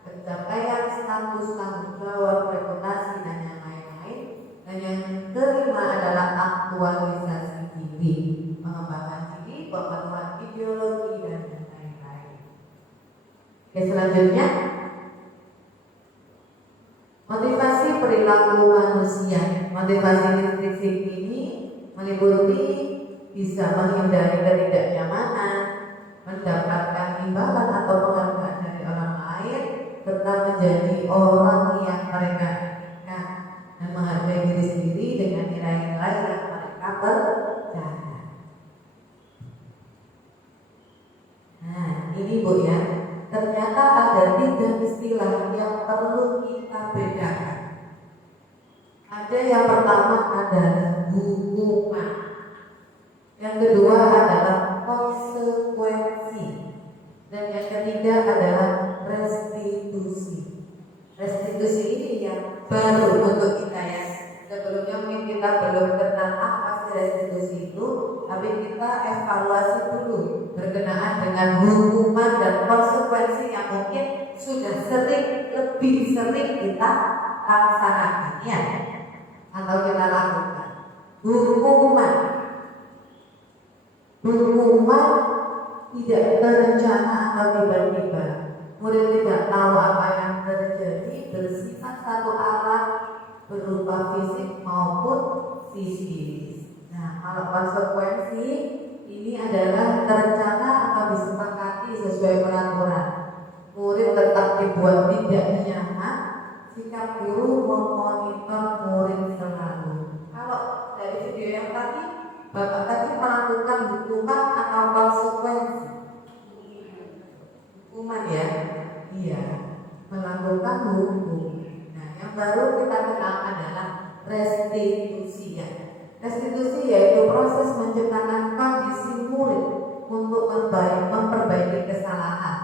pencapaian status, tanggung jawab, reputasi dan yang lain-lain. Dan yang kelima adalah aktualisasi diri, mengembangkan diri, pengetahuan ideologi dan yang lain-lain. Oke, selanjutnya motivasi perilaku manusia. Motivasi intrinsik ini meliputi bisa menghindari ketidaknyamanan, mendapatkan imbalan atau penghargaan dari orang lain, tetap menjadi orang yang mereka inginkan dan menghargai diri sendiri dengan nilai-nilai yang mereka percaya. Nah, ini Bu ya, ternyata ada 3 istilah yang perlu kita bedakan. Ada yang pertama adalah hukuman, yang kedua adalah konsekuensi, dan yang ketiga adalah restitusi. Restitusi ini yang baru untuk kita ya. Sebelumnya mungkin kita belum kenal apa sih restitusi itu, tapi kita evaluasi dulu berkenaan dengan hukuman dan konsekuensi yang mungkin sudah lebih sering kita laksanakan ya, atau kita lakukan. Hukuman tidak terencana atau tiba-tiba. Murid tidak tahu apa yang terjadi, bersifat satu arah berupa fisik maupun psikis. Nah, kalau konsekuensi ini adalah terencana atau disepakati sesuai peraturan. Murid tetap dibuat tidak nyaman, sikap guru memonitor murid selalu. Kalau dari video yang tadi, Bapak tadi melakukan hukuman atau konsekuensi? Hukuman ya? Iya, melakukan hukum. Nah, yang baru kita kenal adalah restitusi ya. Restitusi yaitu proses menciptakan kondisi murid untuk memperbaiki kesalahan.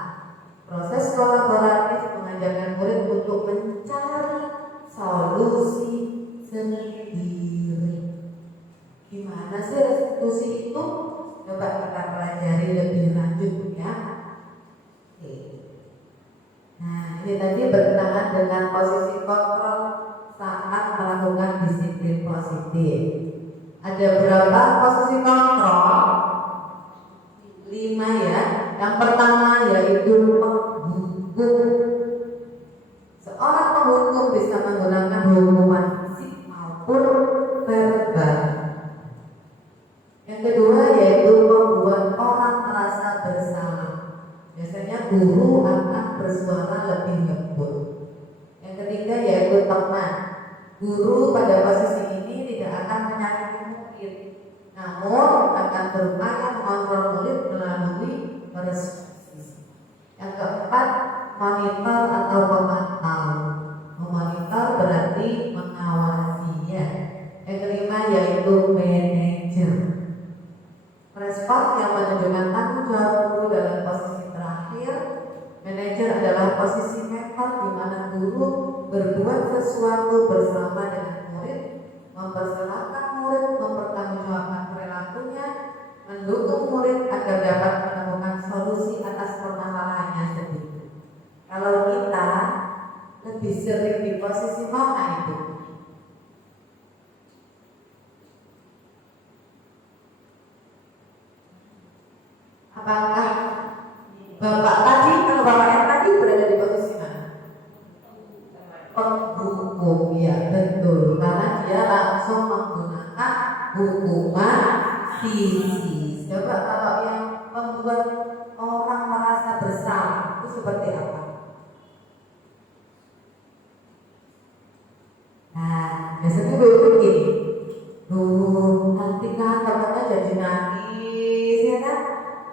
Proses kolaboratif mengajarkan murid untuk mencari solusi sendiri. Gimana sih restitusi itu? Coba kita pelajari lebih lanjut ya. Oke. Nah, ini tadi berkenaan dengan posisi kontrol saat melakukan disiplin positif. Ada berapa posisi kontrol? 5 ya. Yang pertama yaitu menghukum. Seorang penghukum bisa menggunakan hukuman fisik maupun verbal. Yang kedua yaitu membuat orang merasa bersalah. Biasanya guru akan bersuara lebih lembut. Yang ketiga yaitu teman. Guru pada posisi ini tidak akan menyakiti murid, namun akan berupaya mengontrol murid melalui persuasi. Yang keempat, monitor atau memantau. Memonitor berarti mengawasinya. Yang kelima yaitu manajer. Respon yang menunjukkan tanggung jawab guru dalam posisi terakhir. Manajer adalah posisi mentor di mana guru berbuat sesuatu bersama dengan murid, mempersilahkan murid mempertanggungjawabkan perilakunya, mendukung murid agar dapat menemukan solusi atas permasalahannya sendiri. Kalau kita lebih sering di posisi mana itu? Apakah Bapak tadi, kalau Bapak yang tadi berada di posisi mana? Penghukum, ya betul. Karena dia langsung menggunakan hukuman fisik. Coba kalau yang membuat orang merasa bersalah itu seperti apa? Nah, biasanya gue begini. Nanti kan temennya jadi nangis, ya kan?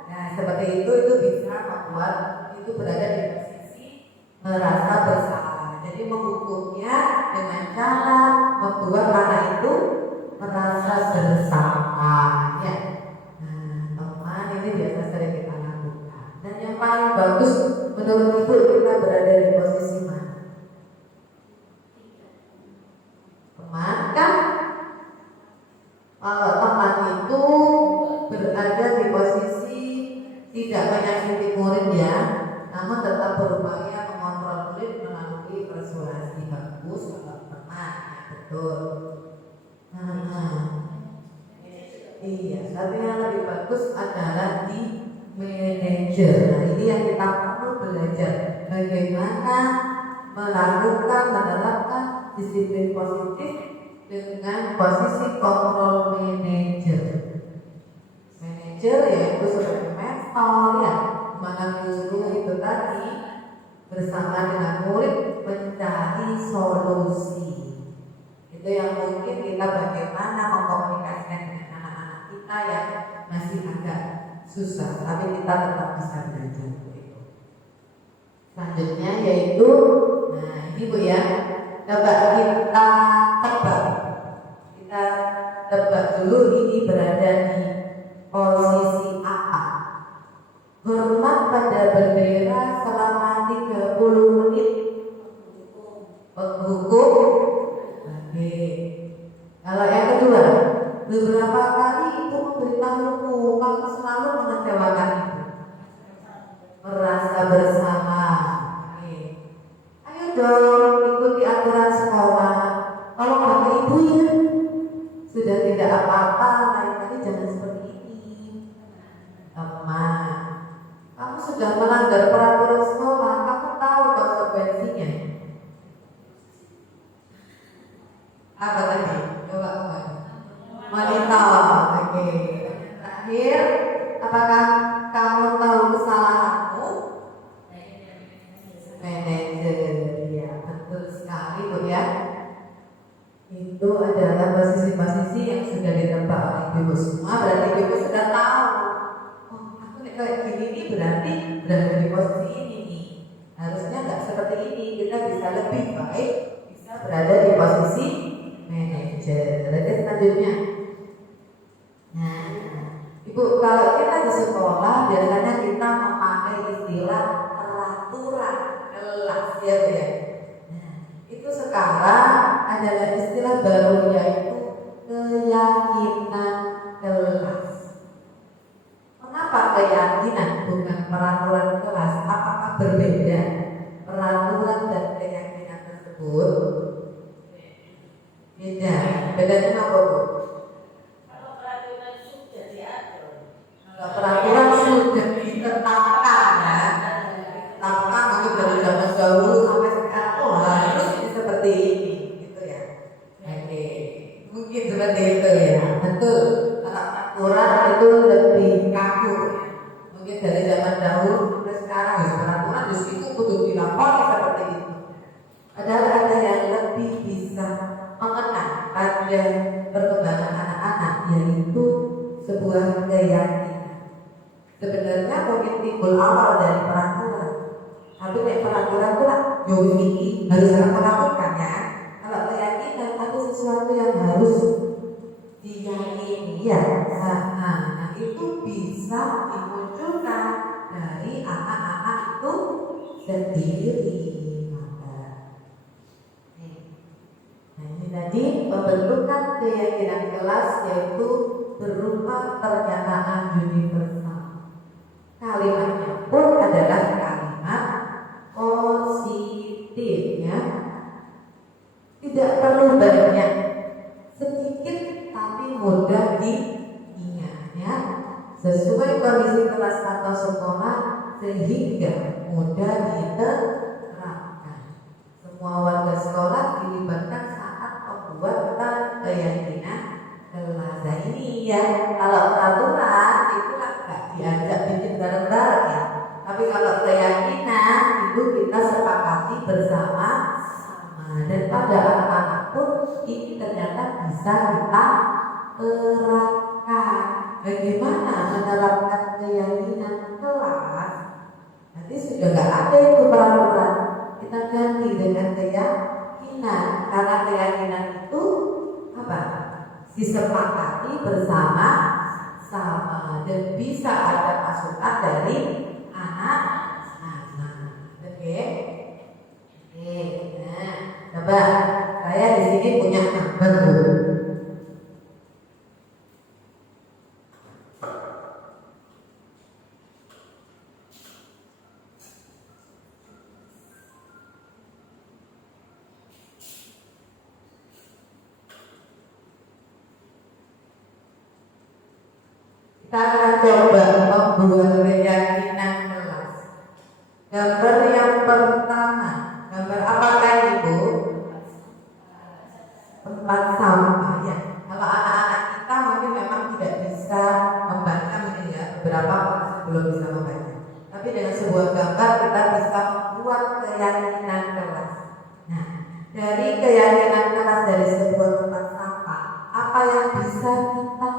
Nah, seperti itu bisa membuat itu berada di posisi merasa bersalah. Jadi menghukumnya dengan cara membuat anak itu merasa bersalah. Ya. Nah, teman ini biasa sering kita lakukan. Dan yang paling bagus menurut ibu kita berada di posisi mana? Teman kan? Kalau teman itu berada di posisi tidak menyakiti murid ya, namun tetap berupaya mengontrol murid melalui persuasi. Bagus kalau teman, ya, betul. Iya, tapi yang lebih bagus adalah di manajer. Nah, ini yang kita perlu belajar bagaimana menerapkan disiplin positif dengan posisi kontrol manajer. manajer yaitu sebagai mentor ya, mana guru itu tadi bersama dengan murid mencari solusi. Itu yang mungkin kita bagaimana mengkomunikasikan dengan anak-anak kita yang masih agak susah, tapi kita tetap bisa belajar. Selanjutnya yaitu, nah ini Bu ya, coba kita tebak dulu ini berada di posisi apa. Hormat pada bendera selama 30 menit. Penghukum. Oke. Kalau yang kedua, beberapa kali ibu memberitahumu kamu selalu mengecewakan ibu. Merasa bersama. Oke. Ayo dong ikuti aturan sekolah. Kalau kata ibu ya, sudah tidak apa-apa, lain kali jangan seperti ini. Teman, kamu sudah melanggar peraturan sekolah, kamu tahu konsekuensinya. Apa tadi? Coba. Wanita. Oke. Terakhir, apakah kamu tahu kesalahanmu? Manajer. Ya, betul sekali Bu ya. Itu adalah posisi-posisi yang sudah ditebak oleh ibu semua. Berarti ibu sudah tahu. Oh, aku kayak gini nih berarti berada di posisi ini nih. Harusnya nggak seperti ini. Kita bisa lebih baik, bisa berada di posisi manajer. Berarti selanjutnya. Nah, ibu kalau kita di sekolah biasanya kita memakai istilah peraturan kelas ya Bu ya. Nah, itu sekarang adalah istilah baru yaitu keyakinan kelas. Mengapa keyakinan bukan peraturan kelas? Apakah berbeda peraturan dan keyakinan tersebut? Beda. Bedanya apa Bu? Kalau peraturan sudah diatur. Kalau peraturan sudah ditetapkan ya. Ditetapkan mungkin dari zaman dahulu sampai sekarang. Oh harus seperti ini. Mungkin seperti itu ya, betul. Kalau aturan itu lebih kaku. Mungkin dari zaman dahulu sampai sekarang ya peraturan di situ kudu dilapor seperti itu. Padahal ada yang lebih bisa mengenal pada perkembangan anak-anak yaitu sebuah keyakinan. Sebenarnya mungkin timbul awal dari peraturan, tapi peraturan itu lah, ini harus aku lakukan ya. Kalau keyakinan ada sesuatu yang harus diyakini ya. Nah, itu bisa dimunculkan dari anak-anak itu sendiri. Nah, ini tadi pembentukan keyakinan kelas yaitu berupa pernyataan universal. Kalimatnya pun adalah kalimat positif ya. Tidak perlu banyak, sedikit tapi mudah diingat ya. Sesuai kondisi kelas atau sekolah sehingga mudah diterapkan. Semua warga sekolah dilibatkan saat pembuatan keyakinan kelas. Nah ini ya, kalau peraturan itu nggak diajak bikin bareng-bareng ya. Tapi kalau keyakinan itu kita sepakati bersama. Dan pada anak-anak pun ini ternyata bisa kita terapkan. Bagaimana menerapkan keyakinan kelas? Nanti sudah nggak ada itu peraturan, kita ganti dengan keyakinan. Karena keyakinan itu apa? Disepakati bersama-sama dan bisa ada masukan dari anak-anak. Oke. Nah, coba saya di sini punya gambar dulu. Kita akan coba membuat keyakinan kelas. Gambar yang pertama, gambar apakah Ibu? Tempat sampah ya. Kalau anak-anak kita mungkin memang tidak bisa membaca mungkin ya. beberapa masih belum bisa membaca. Tapi dengan sebuah gambar kita bisa membuat keyakinan kelas. Nah, dari keyakinan kelas dari sebuah tempat sampah, apa yang bisa kita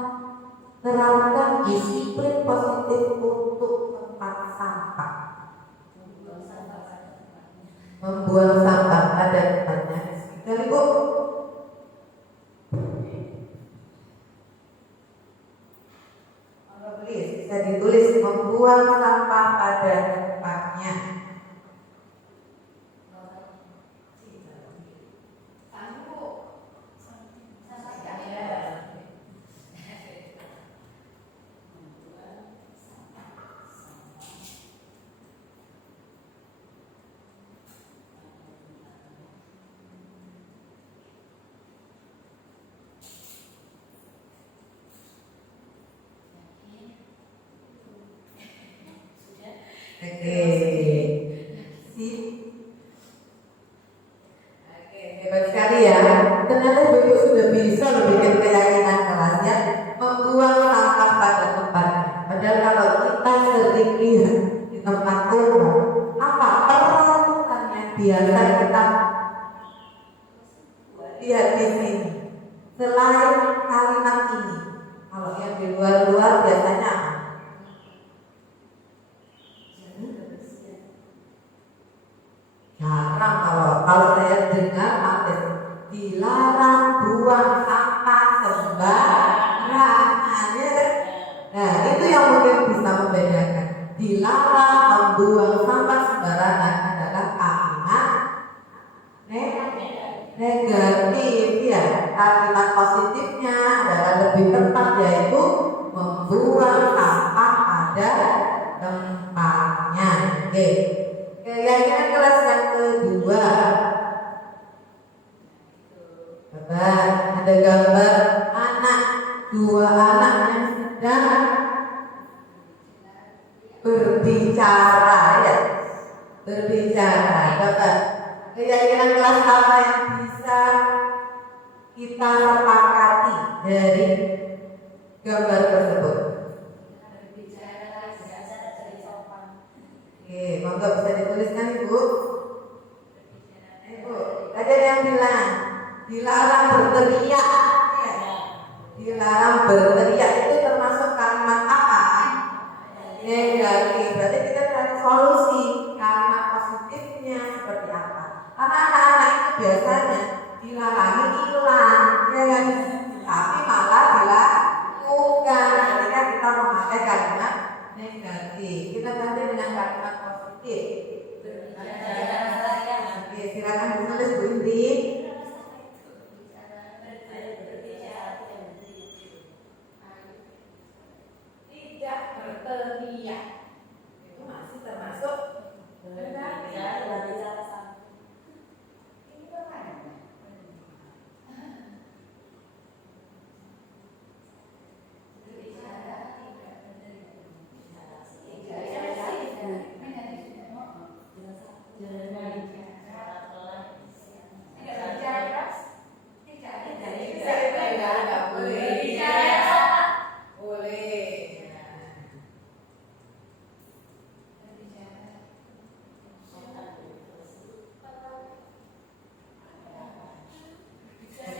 terapkan disiplin positif untuk tempat sampah? Membuang sampah pada tempatnya. Sekali Bu. Bisa ditulis membuang sampah pada tempatnya. Oke, hebat sekali ya. Ternyata Ibu sudah bisa membuat keyakinan kelasnya membuang sampah pada tempatnya. Padahal kalau kita sering lihat di tempat umum, apa peraturan yang biasa kita lihat di sini? Selain kalimat ini, kalau yang di luar-luar biasanya apa? Jarang kalau saya dengar ada dilarang buang sampah sembarangan, ya kan? Nah, itu yang mungkin bisa membedakan. Dilarang membuang sampah sembarangan adalah kalimat negatif, ya. Kalimat positifnya adalah lebih tepat, yaitu membuang sampah pada tempatnya. Oke. Keyakinan kelas yang kedua, ada gambar anak, dua anak yang sedang berbicara, ya, berbicara. Coba keyakinan kelas apa yang bisa kita sepakati dari gambar tersebut? Oke, monggo bisa dituliskan Ibu. Ibu, ada yang bilang dilarang berteriak. Dilarang berteriak itu termasuk kalimat apa? Negatif. Berarti kita cari solusi. Kalimat positifnya seperti apa? Karena anak-anak itu biasanya dilarangi hilang, ya kan? Tapi malah dilakukan ketika kita memakai kalimat negatif. Kita ganti dengan kalimat positif. Oke, silakan ditulis Bu Indi. Tidak berteriak. Itu masih termasuk berteriak.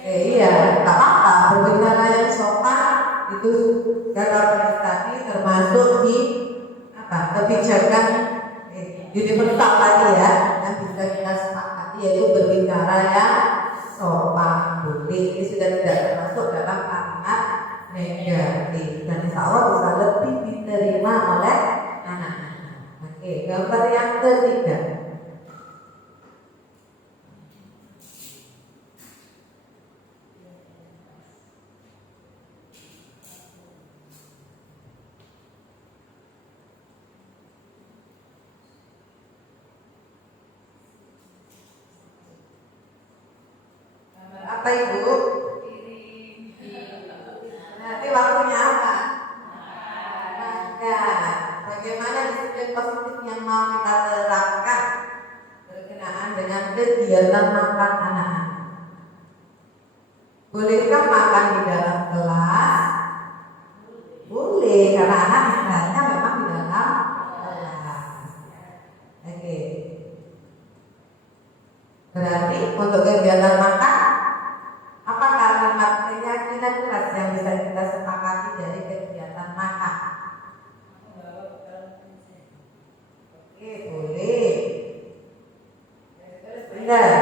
Iya, tak apa. Berbicara yang sopan itu dalam tadi termasuk di apa? Kebijakan universal tadi ya, yang bisa kita sepakati yaitu berbicara yang sopan budi. Ini sudah tidak termasuk dalam kalimat negatif dan insya Allah bisa lebih diterima oleh anak-anak. Oke, gambar yang ketiga. Apa Ibu? Nanti waktunya apa? Nah, bagaimana disiplin positif yang mau kita terapkan berkenaan dengan kegiatan makan anak-anak? Bolehkah makan di dalam kelas? Boleh, karena anak sebenarnya untuk kegiatan makan, apa kalimat keyakinan kelas yang bisa kita sepakati dari kegiatan makan? Oke, boleh. Benar.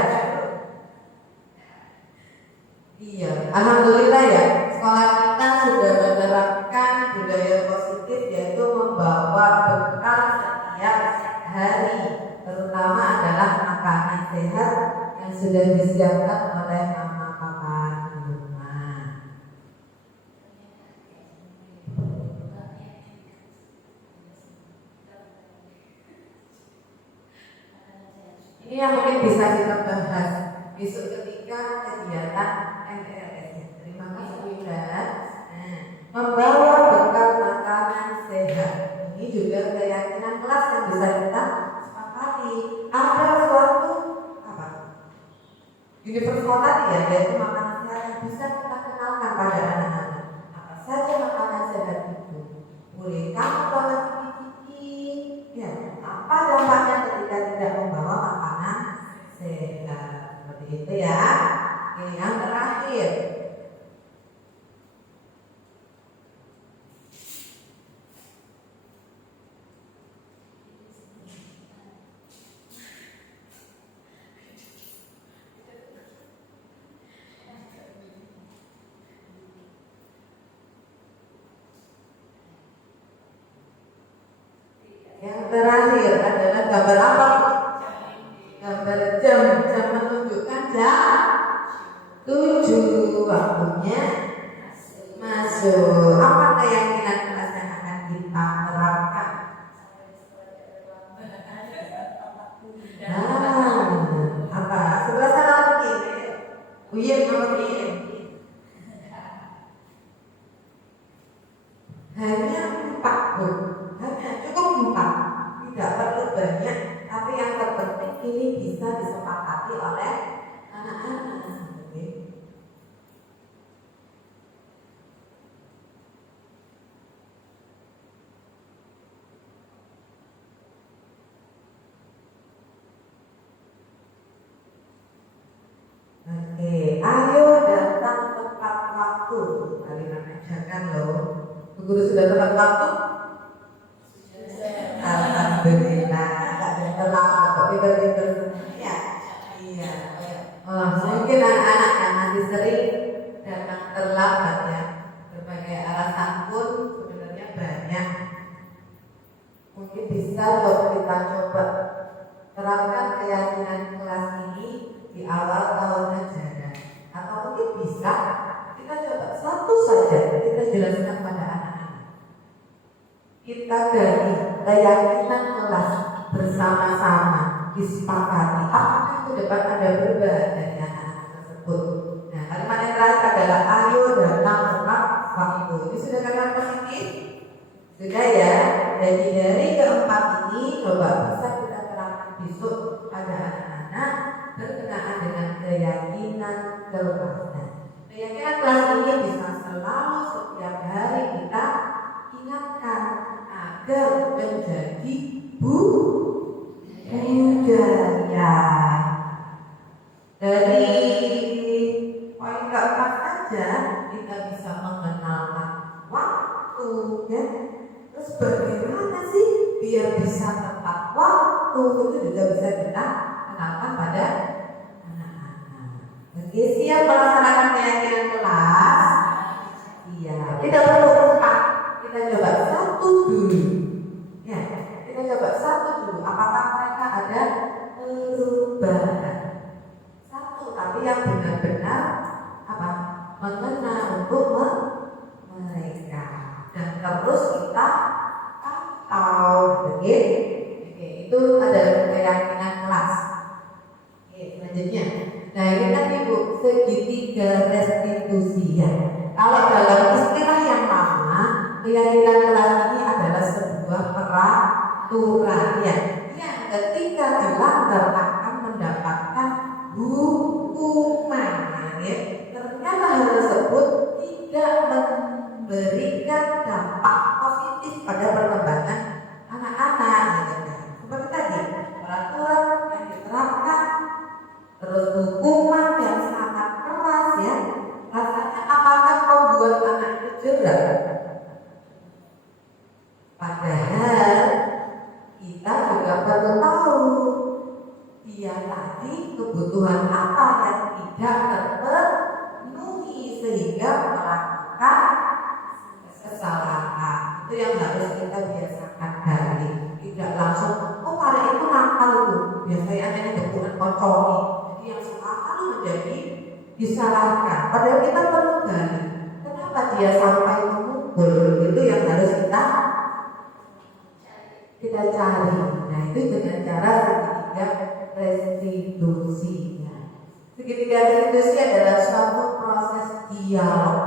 Iya, alhamdulillah ya. Sekolah kita sudah menerapkan budaya positif, yaitu membawa bekal setiap hari, terutama adalah makanan sehat yang sudah disiapkan oleh mama papa di rumah. Ini yang mungkin bisa kita bahas besok ketika kegiatan MTLS. Terima kasih Ustaz. Membawa bekal makanan sehat. Ini juga keyakinan kelas yang bisa kita sepakati. Ada suatu apa? Universal tadi ya, yaitu makanan sehat yang bisa kita kenalkan pada anak-anak. Apa saja makanan sehat itu? Boleh kamu bawa ciki-ciki? Ya, apa dampaknya ketika tidak membawa makanan sehat? Seperti itu ya. Oke, yang terakhir. Yang terakhir adalah gambar apa? Gambar jam menunjukkan jam 7, waktunya masuk. Apa keyakinan kelas yang akan kita terapkan? Apa? Sebelah sana lagi. Uyen nomor ini. Hanya 4 Bu. Hanya cukup 4, tidak perlu banyak, tapi yang terpenting ini bisa disepakati oleh anak-anak. Oke, ayo datang tepat waktu. Kalimat ajakan loh. Bu Guru sudah tepat waktu? Alhamdulillah, tak ada telat, tapi pintar ya. Iya. Mungkin anak-anak yang masih sering datang terlambat ya, berbagai alasan pun sebenarnya banyak. Mungkin bisa loh kita coba terapkan keyakinan kelas ini di awal tahun ajaran, atau mungkin bisa kita coba satu saja kita jelaskan pada anak-anak. Kita gali keyakinan kelas bersama-sama, disepakati apakah ke depan ada perubahan dari anak-anak tersebut. Nah, kalimat yang terakhir adalah ayo datang tepat waktu. Ini sudah kalimat positif? Sudah ya. Jadi dari keempat ini coba bisa kita terapkan besok pada anak-anak berkenaan dengan keyakinan kelas. Keyakinan kelas ini bisa selalu setiap hari kita ingatkan agar menjadi budaya. Dari poin keempat saja kita bisa mengenalkan waktu ya. Terus bagaimana sih biar bisa tepat waktu, itu juga bisa kita kenalkan pada anak-anak. Oke, siap melaksanakan keyakinan kelas? Iya, tidak perlu empat. Kita coba satu dulu. Ya, kita coba satu dulu. Apakah mereka ada perubahan? Satu, tapi yang benar-benar apa? Mengena untuk mereka. Dan terus kita pantau, oke? Itu adalah keyakinan kelas. Oke, selanjutnya. Nah, ini kan Ibu segitiga restitusi ya. Kalau dalam istilah yang lama, keyakinan kelas ini adalah sebuah peraturan ya, yang ketika dilanggar akan mendapatkan hukuman. Ya. Ternyata hal tersebut tidak memberikan dampak positif pada perkembangan anak-anak. Seperti tadi, peraturan yang diterapkan terus Padahal kita juga perlu tahu dia tadi kebutuhan apa yang tidak terpenuhi sehingga melakukan kesalahan. Itu yang harus kita biasakan dari tidak langsung pada itu nakal itu biasanya hanya kebutuhan kocok. Jadi yang selalu menjadi disalahkan. Padahal kita perlu gali kenapa dia sampai memukul, itu yang harus kita cari. Nah itu dengan cara segitiga restitusi. Segitiga restitusi adalah suatu proses dialog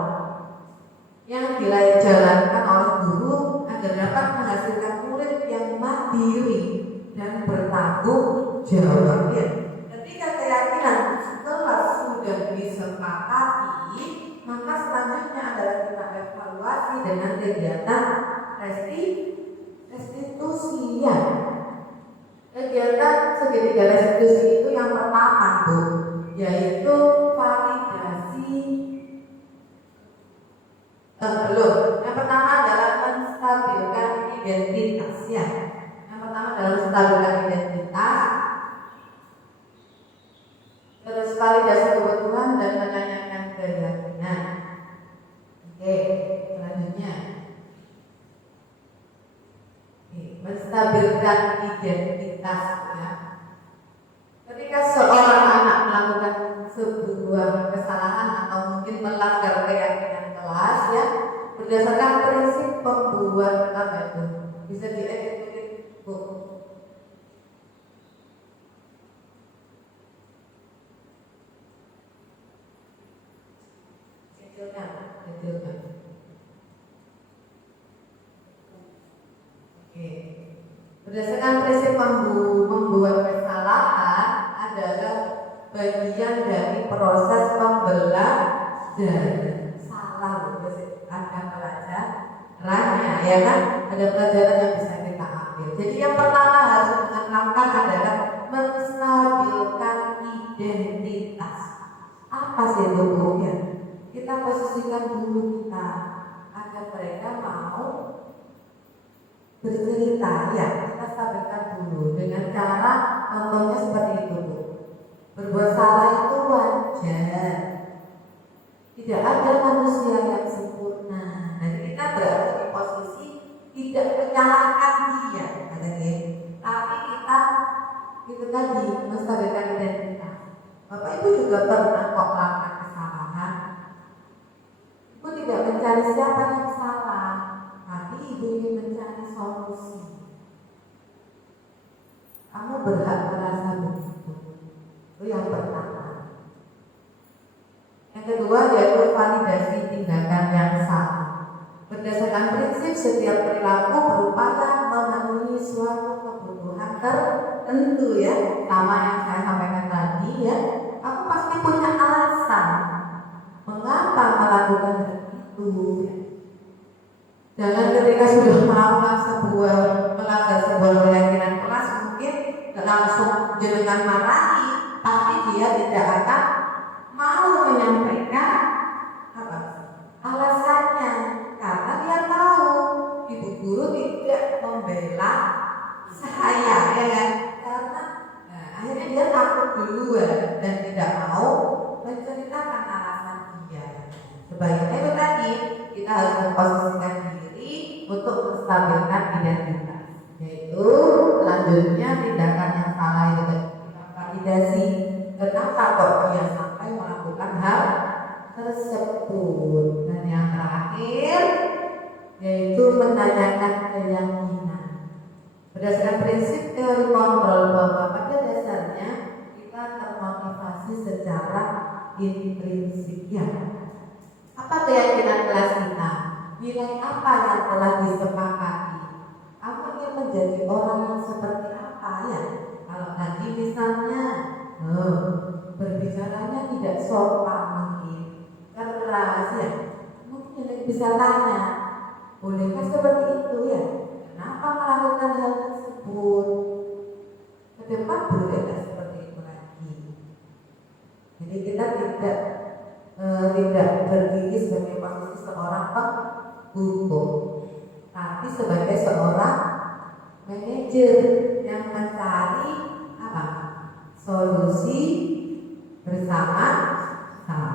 yang dijalankan oleh guru agar dapat menghasilkan murid yang mandiri dan bertanggung jawab. Ketika keyakinan kelas sudah disepakati, maka selanjutnya adalah kita evaluasi dengan kegiatan restitusi. Kegiatan segitiga restitusi itu yang pertama, Bu, yaitu validasi. Yang pertama adalah menstabilkan identitas ya. Yang pertama adalah menstabilkan identitas. Terus validasi kebutuhan dan menanyakan keyakinan. Oke, selanjutnya menstabilkan identitas ya. Ketika seorang anak melakukan sebuah kesalahan atau mungkin melanggar keyakinan kelas ya, berdasarkan prinsip pembuat apa itu bisa diedit Bu. Kecilkan. Oke. Berdasarkan prinsip membuat kesalahan adalah bagian dari proses pembelajaran. Salah ada pelajarannya ya kan, ada pelajaran yang bisa kita ambil. Jadi yang pertama harus ditanamkan adalah menstabilkan identitas. Apa sih itu ya? Kita posisikan dulu kita agar mereka mau bercerita ya. Kita stabilkan dulu dengan cara contohnya seperti itu Bu. Berbuat salah itu wajar. Tidak ada manusia yang sempurna. Jadi kita berada di posisi tidak menyalahkan dia, katanya. Tapi kita itu tadi menstabilkan identitas. Bapak Ibu juga pernah kok melakukan kesalahan. Ibu tidak mencari siapa yang salah, tapi Ibu ingin mencari solusi. Kamu berhak merasa begitu. Itu yang pertama. Yang kedua yaitu validasi tindakan yang salah. Berdasarkan prinsip setiap perilaku berupaya memenuhi suatu kebutuhan tertentu ya. Sama yang saya sampaikan tadi ya. Aku pasti punya alasan mengapa melakukan itu. Jangan ketika sudah melanggar sebuah keyakinan kelas mungkin langsung jenengan marahi, tapi dia tidak akan mau menyampaikan apa alasannya karena dia tahu ibu guru tidak membela saya ya kan, karena akhirnya dia takut duluan dan tidak mau menceritakan alasan dia. Sebaiknya itu tadi kita harus memposisikan diri untuk menstabilkan identitas, yaitu selanjutnya tindakan yang salah itu kita validasi. Kenapa kok dia sampai melakukan hal tersebut? Dan yang terakhir yaitu menanyakan keyakinan. Berdasarkan prinsip teori kontrol bahwa pada dasarnya kita termotivasi secara intrinsik ya. Apa keyakinan kelas kita? Nilai apa yang telah disepakati? Aku ingin menjadi orang yang seperti apa ya? Kalau tadi misalnya berbicaranya tidak sopan mungkin keras ya, mungkin kita bisa tanya, bolehkah seperti itu ya? Kenapa melakukan hal tersebut? Ke depan bolehkah seperti itu lagi? Jadi kita tidak berdiri sebagai posisi seorang penghukum, tapi sebagai seorang manajer yang mencari apa? Solusi bersama-sama.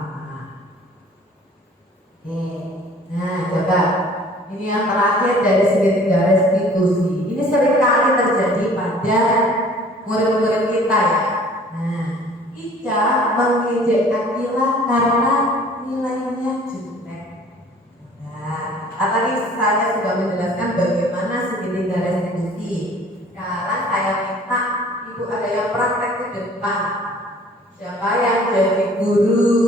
Nah, coba ini yang terakhir dari segitiga restitusi. Ini seringkali terjadi pada murid-murid kita ya. Nah, Ica mengejek Akila karena nilainya jelek. Nah, tadi saya sudah menjelaskan bagaimana segitiga restitusi. Sekarang saya minta ibu ada yang praktek ke depan. Siapa yang jadi guru,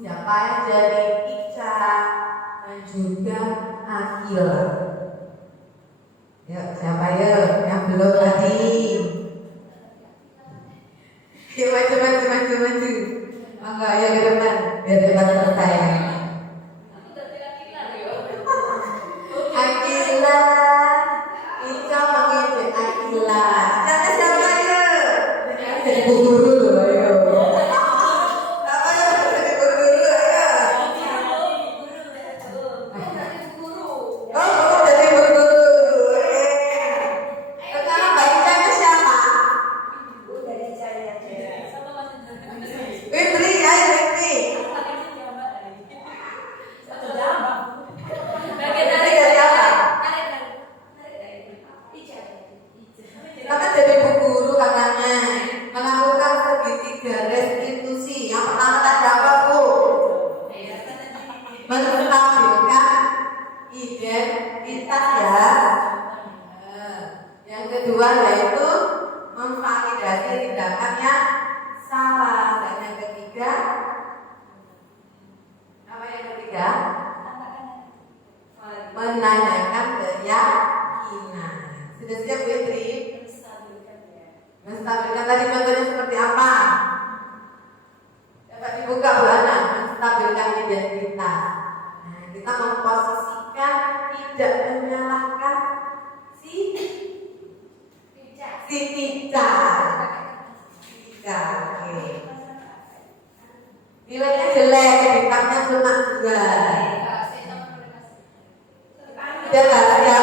siapa yang jadi Ica, dan juga Akila. Yuk, siapa yuk yang belum tadi? Yuk maju. Monggo ayo ke depan biar cepat selesai. Akila, Ica mengejek Akila. Siapa yuk? Jadi guru loh ayo. Siapa yang jadi guru ayo? Oh, jadi guru. Sekarang Mbak Ica itu siapa? Fitri, ayo Fitri. Fitri dari apa? Kita jadi bu guru katanya melakukan segitiga restitusi. Yang pertama tadi apa Bu? Menstabilkan identitas ya. Yang kedua yaitu memvalidasi tindakan yang salah. Dan yang ketiga apa yang ketiga? Menanyakan keyakinan. Sudah siap Bu Fitri? Menstabilkan tadi contohnya seperti apa? Dapat dibuka Bu Ana. Menstabilkan identitas. Nah, kita memposisikan tidak menyalahkan si Ica. Oke. Nilainya jelek, bintangnya cuma 2. Tidak lah ya.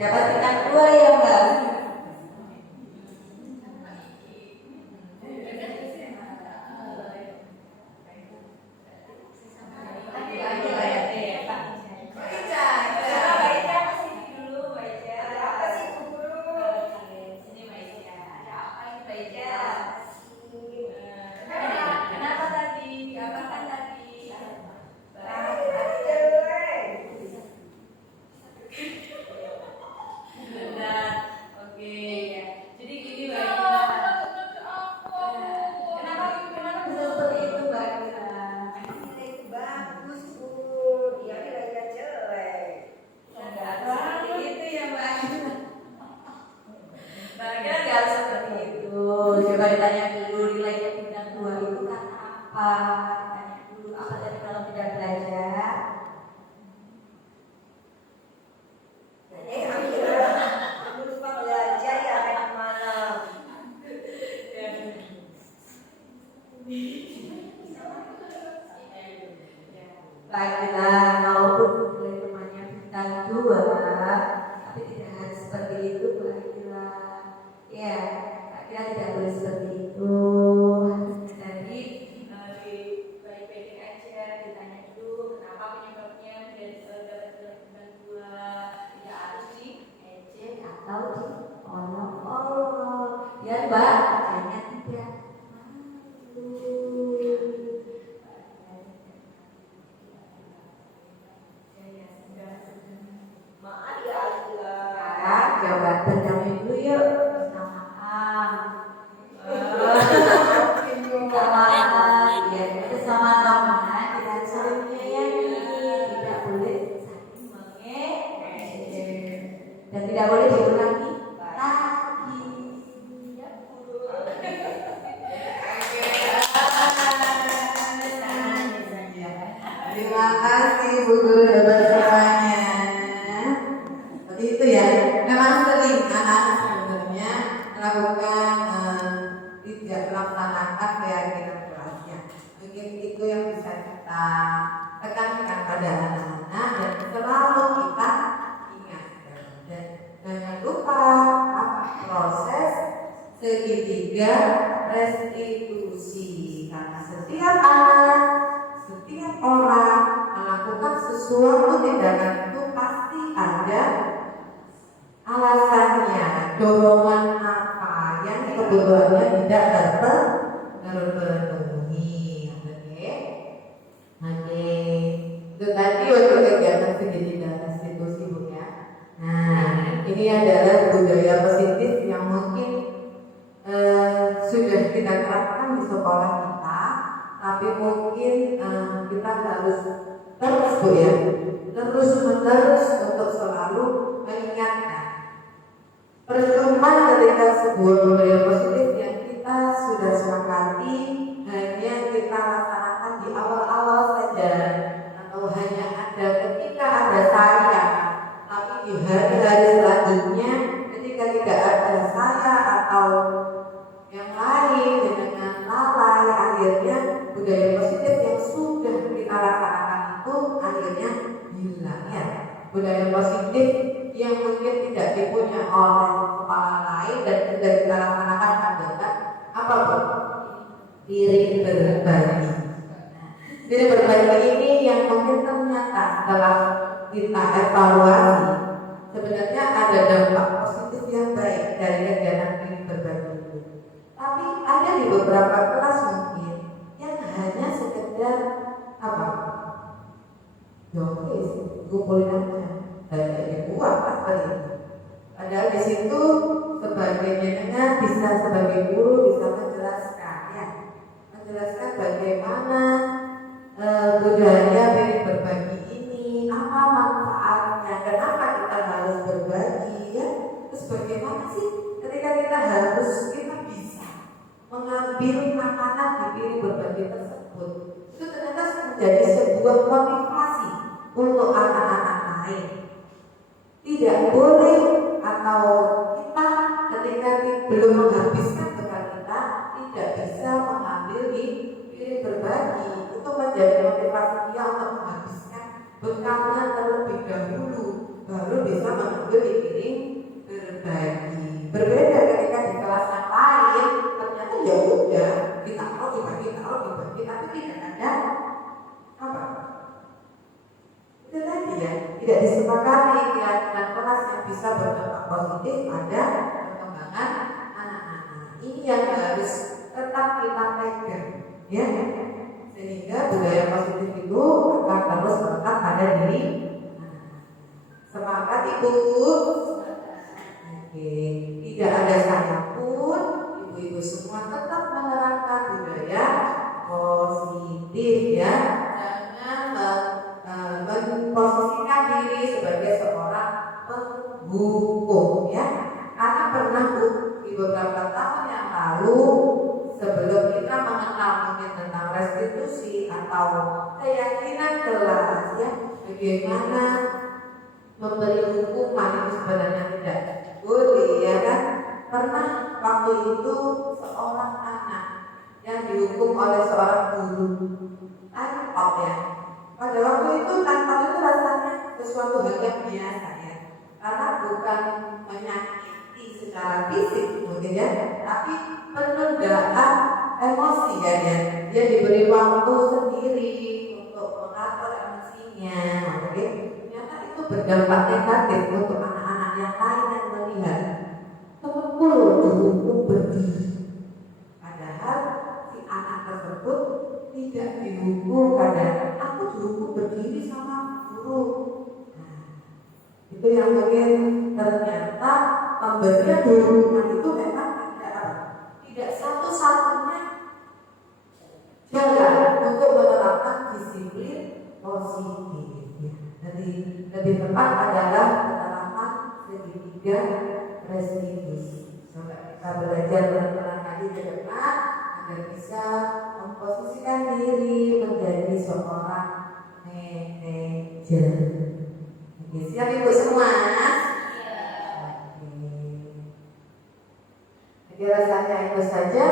Dapat bintang 2 ya Mbak. Coba ditanya dulu nilainya bintang 2 itu kan apa? Tanya dulu apa tadi kalau tidak belajar? Aku lupa belajar ya kayak malam. Baiklah, kalaupun nilai temannya bintang 2, tapi tidak harus seperti itu, baiklah. Ya, kita tidak boleh seperti itu. Jadi baik-baik aja, ditanya dulu kenapa penyebabnya dari dapat bintang 2. agak berdamai dulu yuk. Salam, ya bersama teman tidak saling menyayangi, tidak boleh saling mengejek, dan tidak boleh diulangi lagi. Terima kasih Bu Guru hebat semuanya. Seperti itu ya. Memang sering anak-anak sebenarnya melakukan tidak melaksanakan keyakinan kelasnya. Mungkin itu yang bisa kita tekankan pada anak-anak dan selalu kita ingatkan. Dan jangan lupa proses segitiga restitusi, karena setiap anak, setiap orang melakukan sesuatu tindakan itu pasti ada alasannya, dorongan apa yang kebutuhannya tidak terpenuhi. Oke. Itu tadi untuk kegiatan segitiga restitusi, Bu ya. Nah, ini adalah budaya positif yang mungkin sudah kita terapkan di sekolah kita, tapi mungkin kita harus terus, Bu ya, terus menerus untuk selalu mengingatkan. Percuma ketika sebuah budaya positif yang kita sudah sepakati hanya kita laksanakan di awal-awal saja, atau hanya ada ketika ada saya, tapi di hari-hari selanjutnya ketika tidak ada saya atau yang lain dengan lalai, akhirnya budaya positif yang sudah kita laksanakan itu akhirnya hilang ya. Budaya positif yang mungkin tidak dipunya oleh kepala lain dan sudah kita laksanakan adalah apa Bu? Diri berbagi. Diri berbagi ini yang mungkin ternyata setelah kita evaluasi sebenarnya ada dampak positif yang baik dari kegiatan diri berbagi itu. Tapi ada di beberapa kelas mungkin yang hanya sekedar apa? Oke, kumpulin aja dan dibuat seperti itu. Padahal di situ sebagai jenengan bisa sebagai guru bisa menjelaskan ya, menjelaskan bagaimana budaya diri berbagi ini, apa manfaatnya, kenapa kita harus berbagi ya, terus bagaimana sih ketika kita bisa mengambil makanan di diri berbagi tersebut, itu ternyata menjadi sebuah motivasi untuk anak-anak lain. Tidak boleh atau kita ketika belum menghabiskan bekal kita tidak bisa mengambil di diri berbagi, itu menjadi motivasi dia untuk menghabiskan bekalnya terlebih dahulu baru bisa mengambil di diri berbagi. Berbeda ketika di kelas yang lain ternyata ya udah kita dibagi tapi tidak ada apa? Itu tadi ya, tidak disepakati keyakinan kelas yang bisa berdampak positif pada perkembangan anak-anak. Ini yang harus tetap kita pegang, ya. Sehingga budaya positif itu akan terus melekat pada diri. Semangat Ibu. Oke, tidak ada saya pun, ibu-ibu semua tetap menerapkan budaya positif ya. Jangan memposisikan diri sebagai seorang penghukum ya. Karena pernah Bu di beberapa tahun yang lalu sebelum kita mengenal mungkin tentang restitusi atau keyakinan kelas ya, bagaimana memberi hukuman itu sebenarnya tidak boleh ya kan. Pernah waktu itu seorang anak yang dihukum oleh seorang guru tangkap ya. Pada waktu itu tangkap itu rasanya sesuatu hal yang biasa ya, karena bukan menyakiti secara fisik mungkin ya, tapi penundaan emosi kan ya. Dia diberi waktu sendiri untuk mengatur emosinya, mungkin ternyata itu berdampak negatif untuk anak-anak yang lain yang melihat temanku loh dihukum berdiri, padahal si anak tersebut tidak dihukum karena aku dihukum berdiri sama guru. Nah, itu yang mungkin ternyata pemberian dukungan itu memang tidak satu-satunya jalan untuk menerapkan disiplin positif. Jadi lebih tepat adalah penerapan segitiga restitusi. Sampai kita belajar pelan-pelan lagi ke depan agar bisa memposisikan diri menjadi seorang manajer. Oke, siap ibu semua? Oke, rasanya itu saja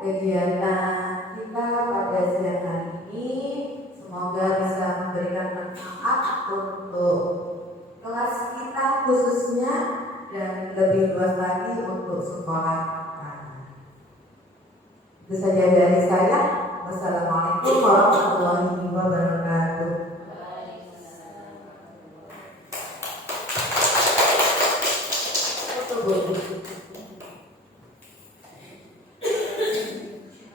kegiatan kita pada siang hari ini. Semoga bisa memberikan manfaat untuk kelas kita khususnya dan lebih luas lagi untuk sekolah kita. Itu saja dari saya. Wassalamualaikum warahmatullahi wabarakatuh. Terima kasih.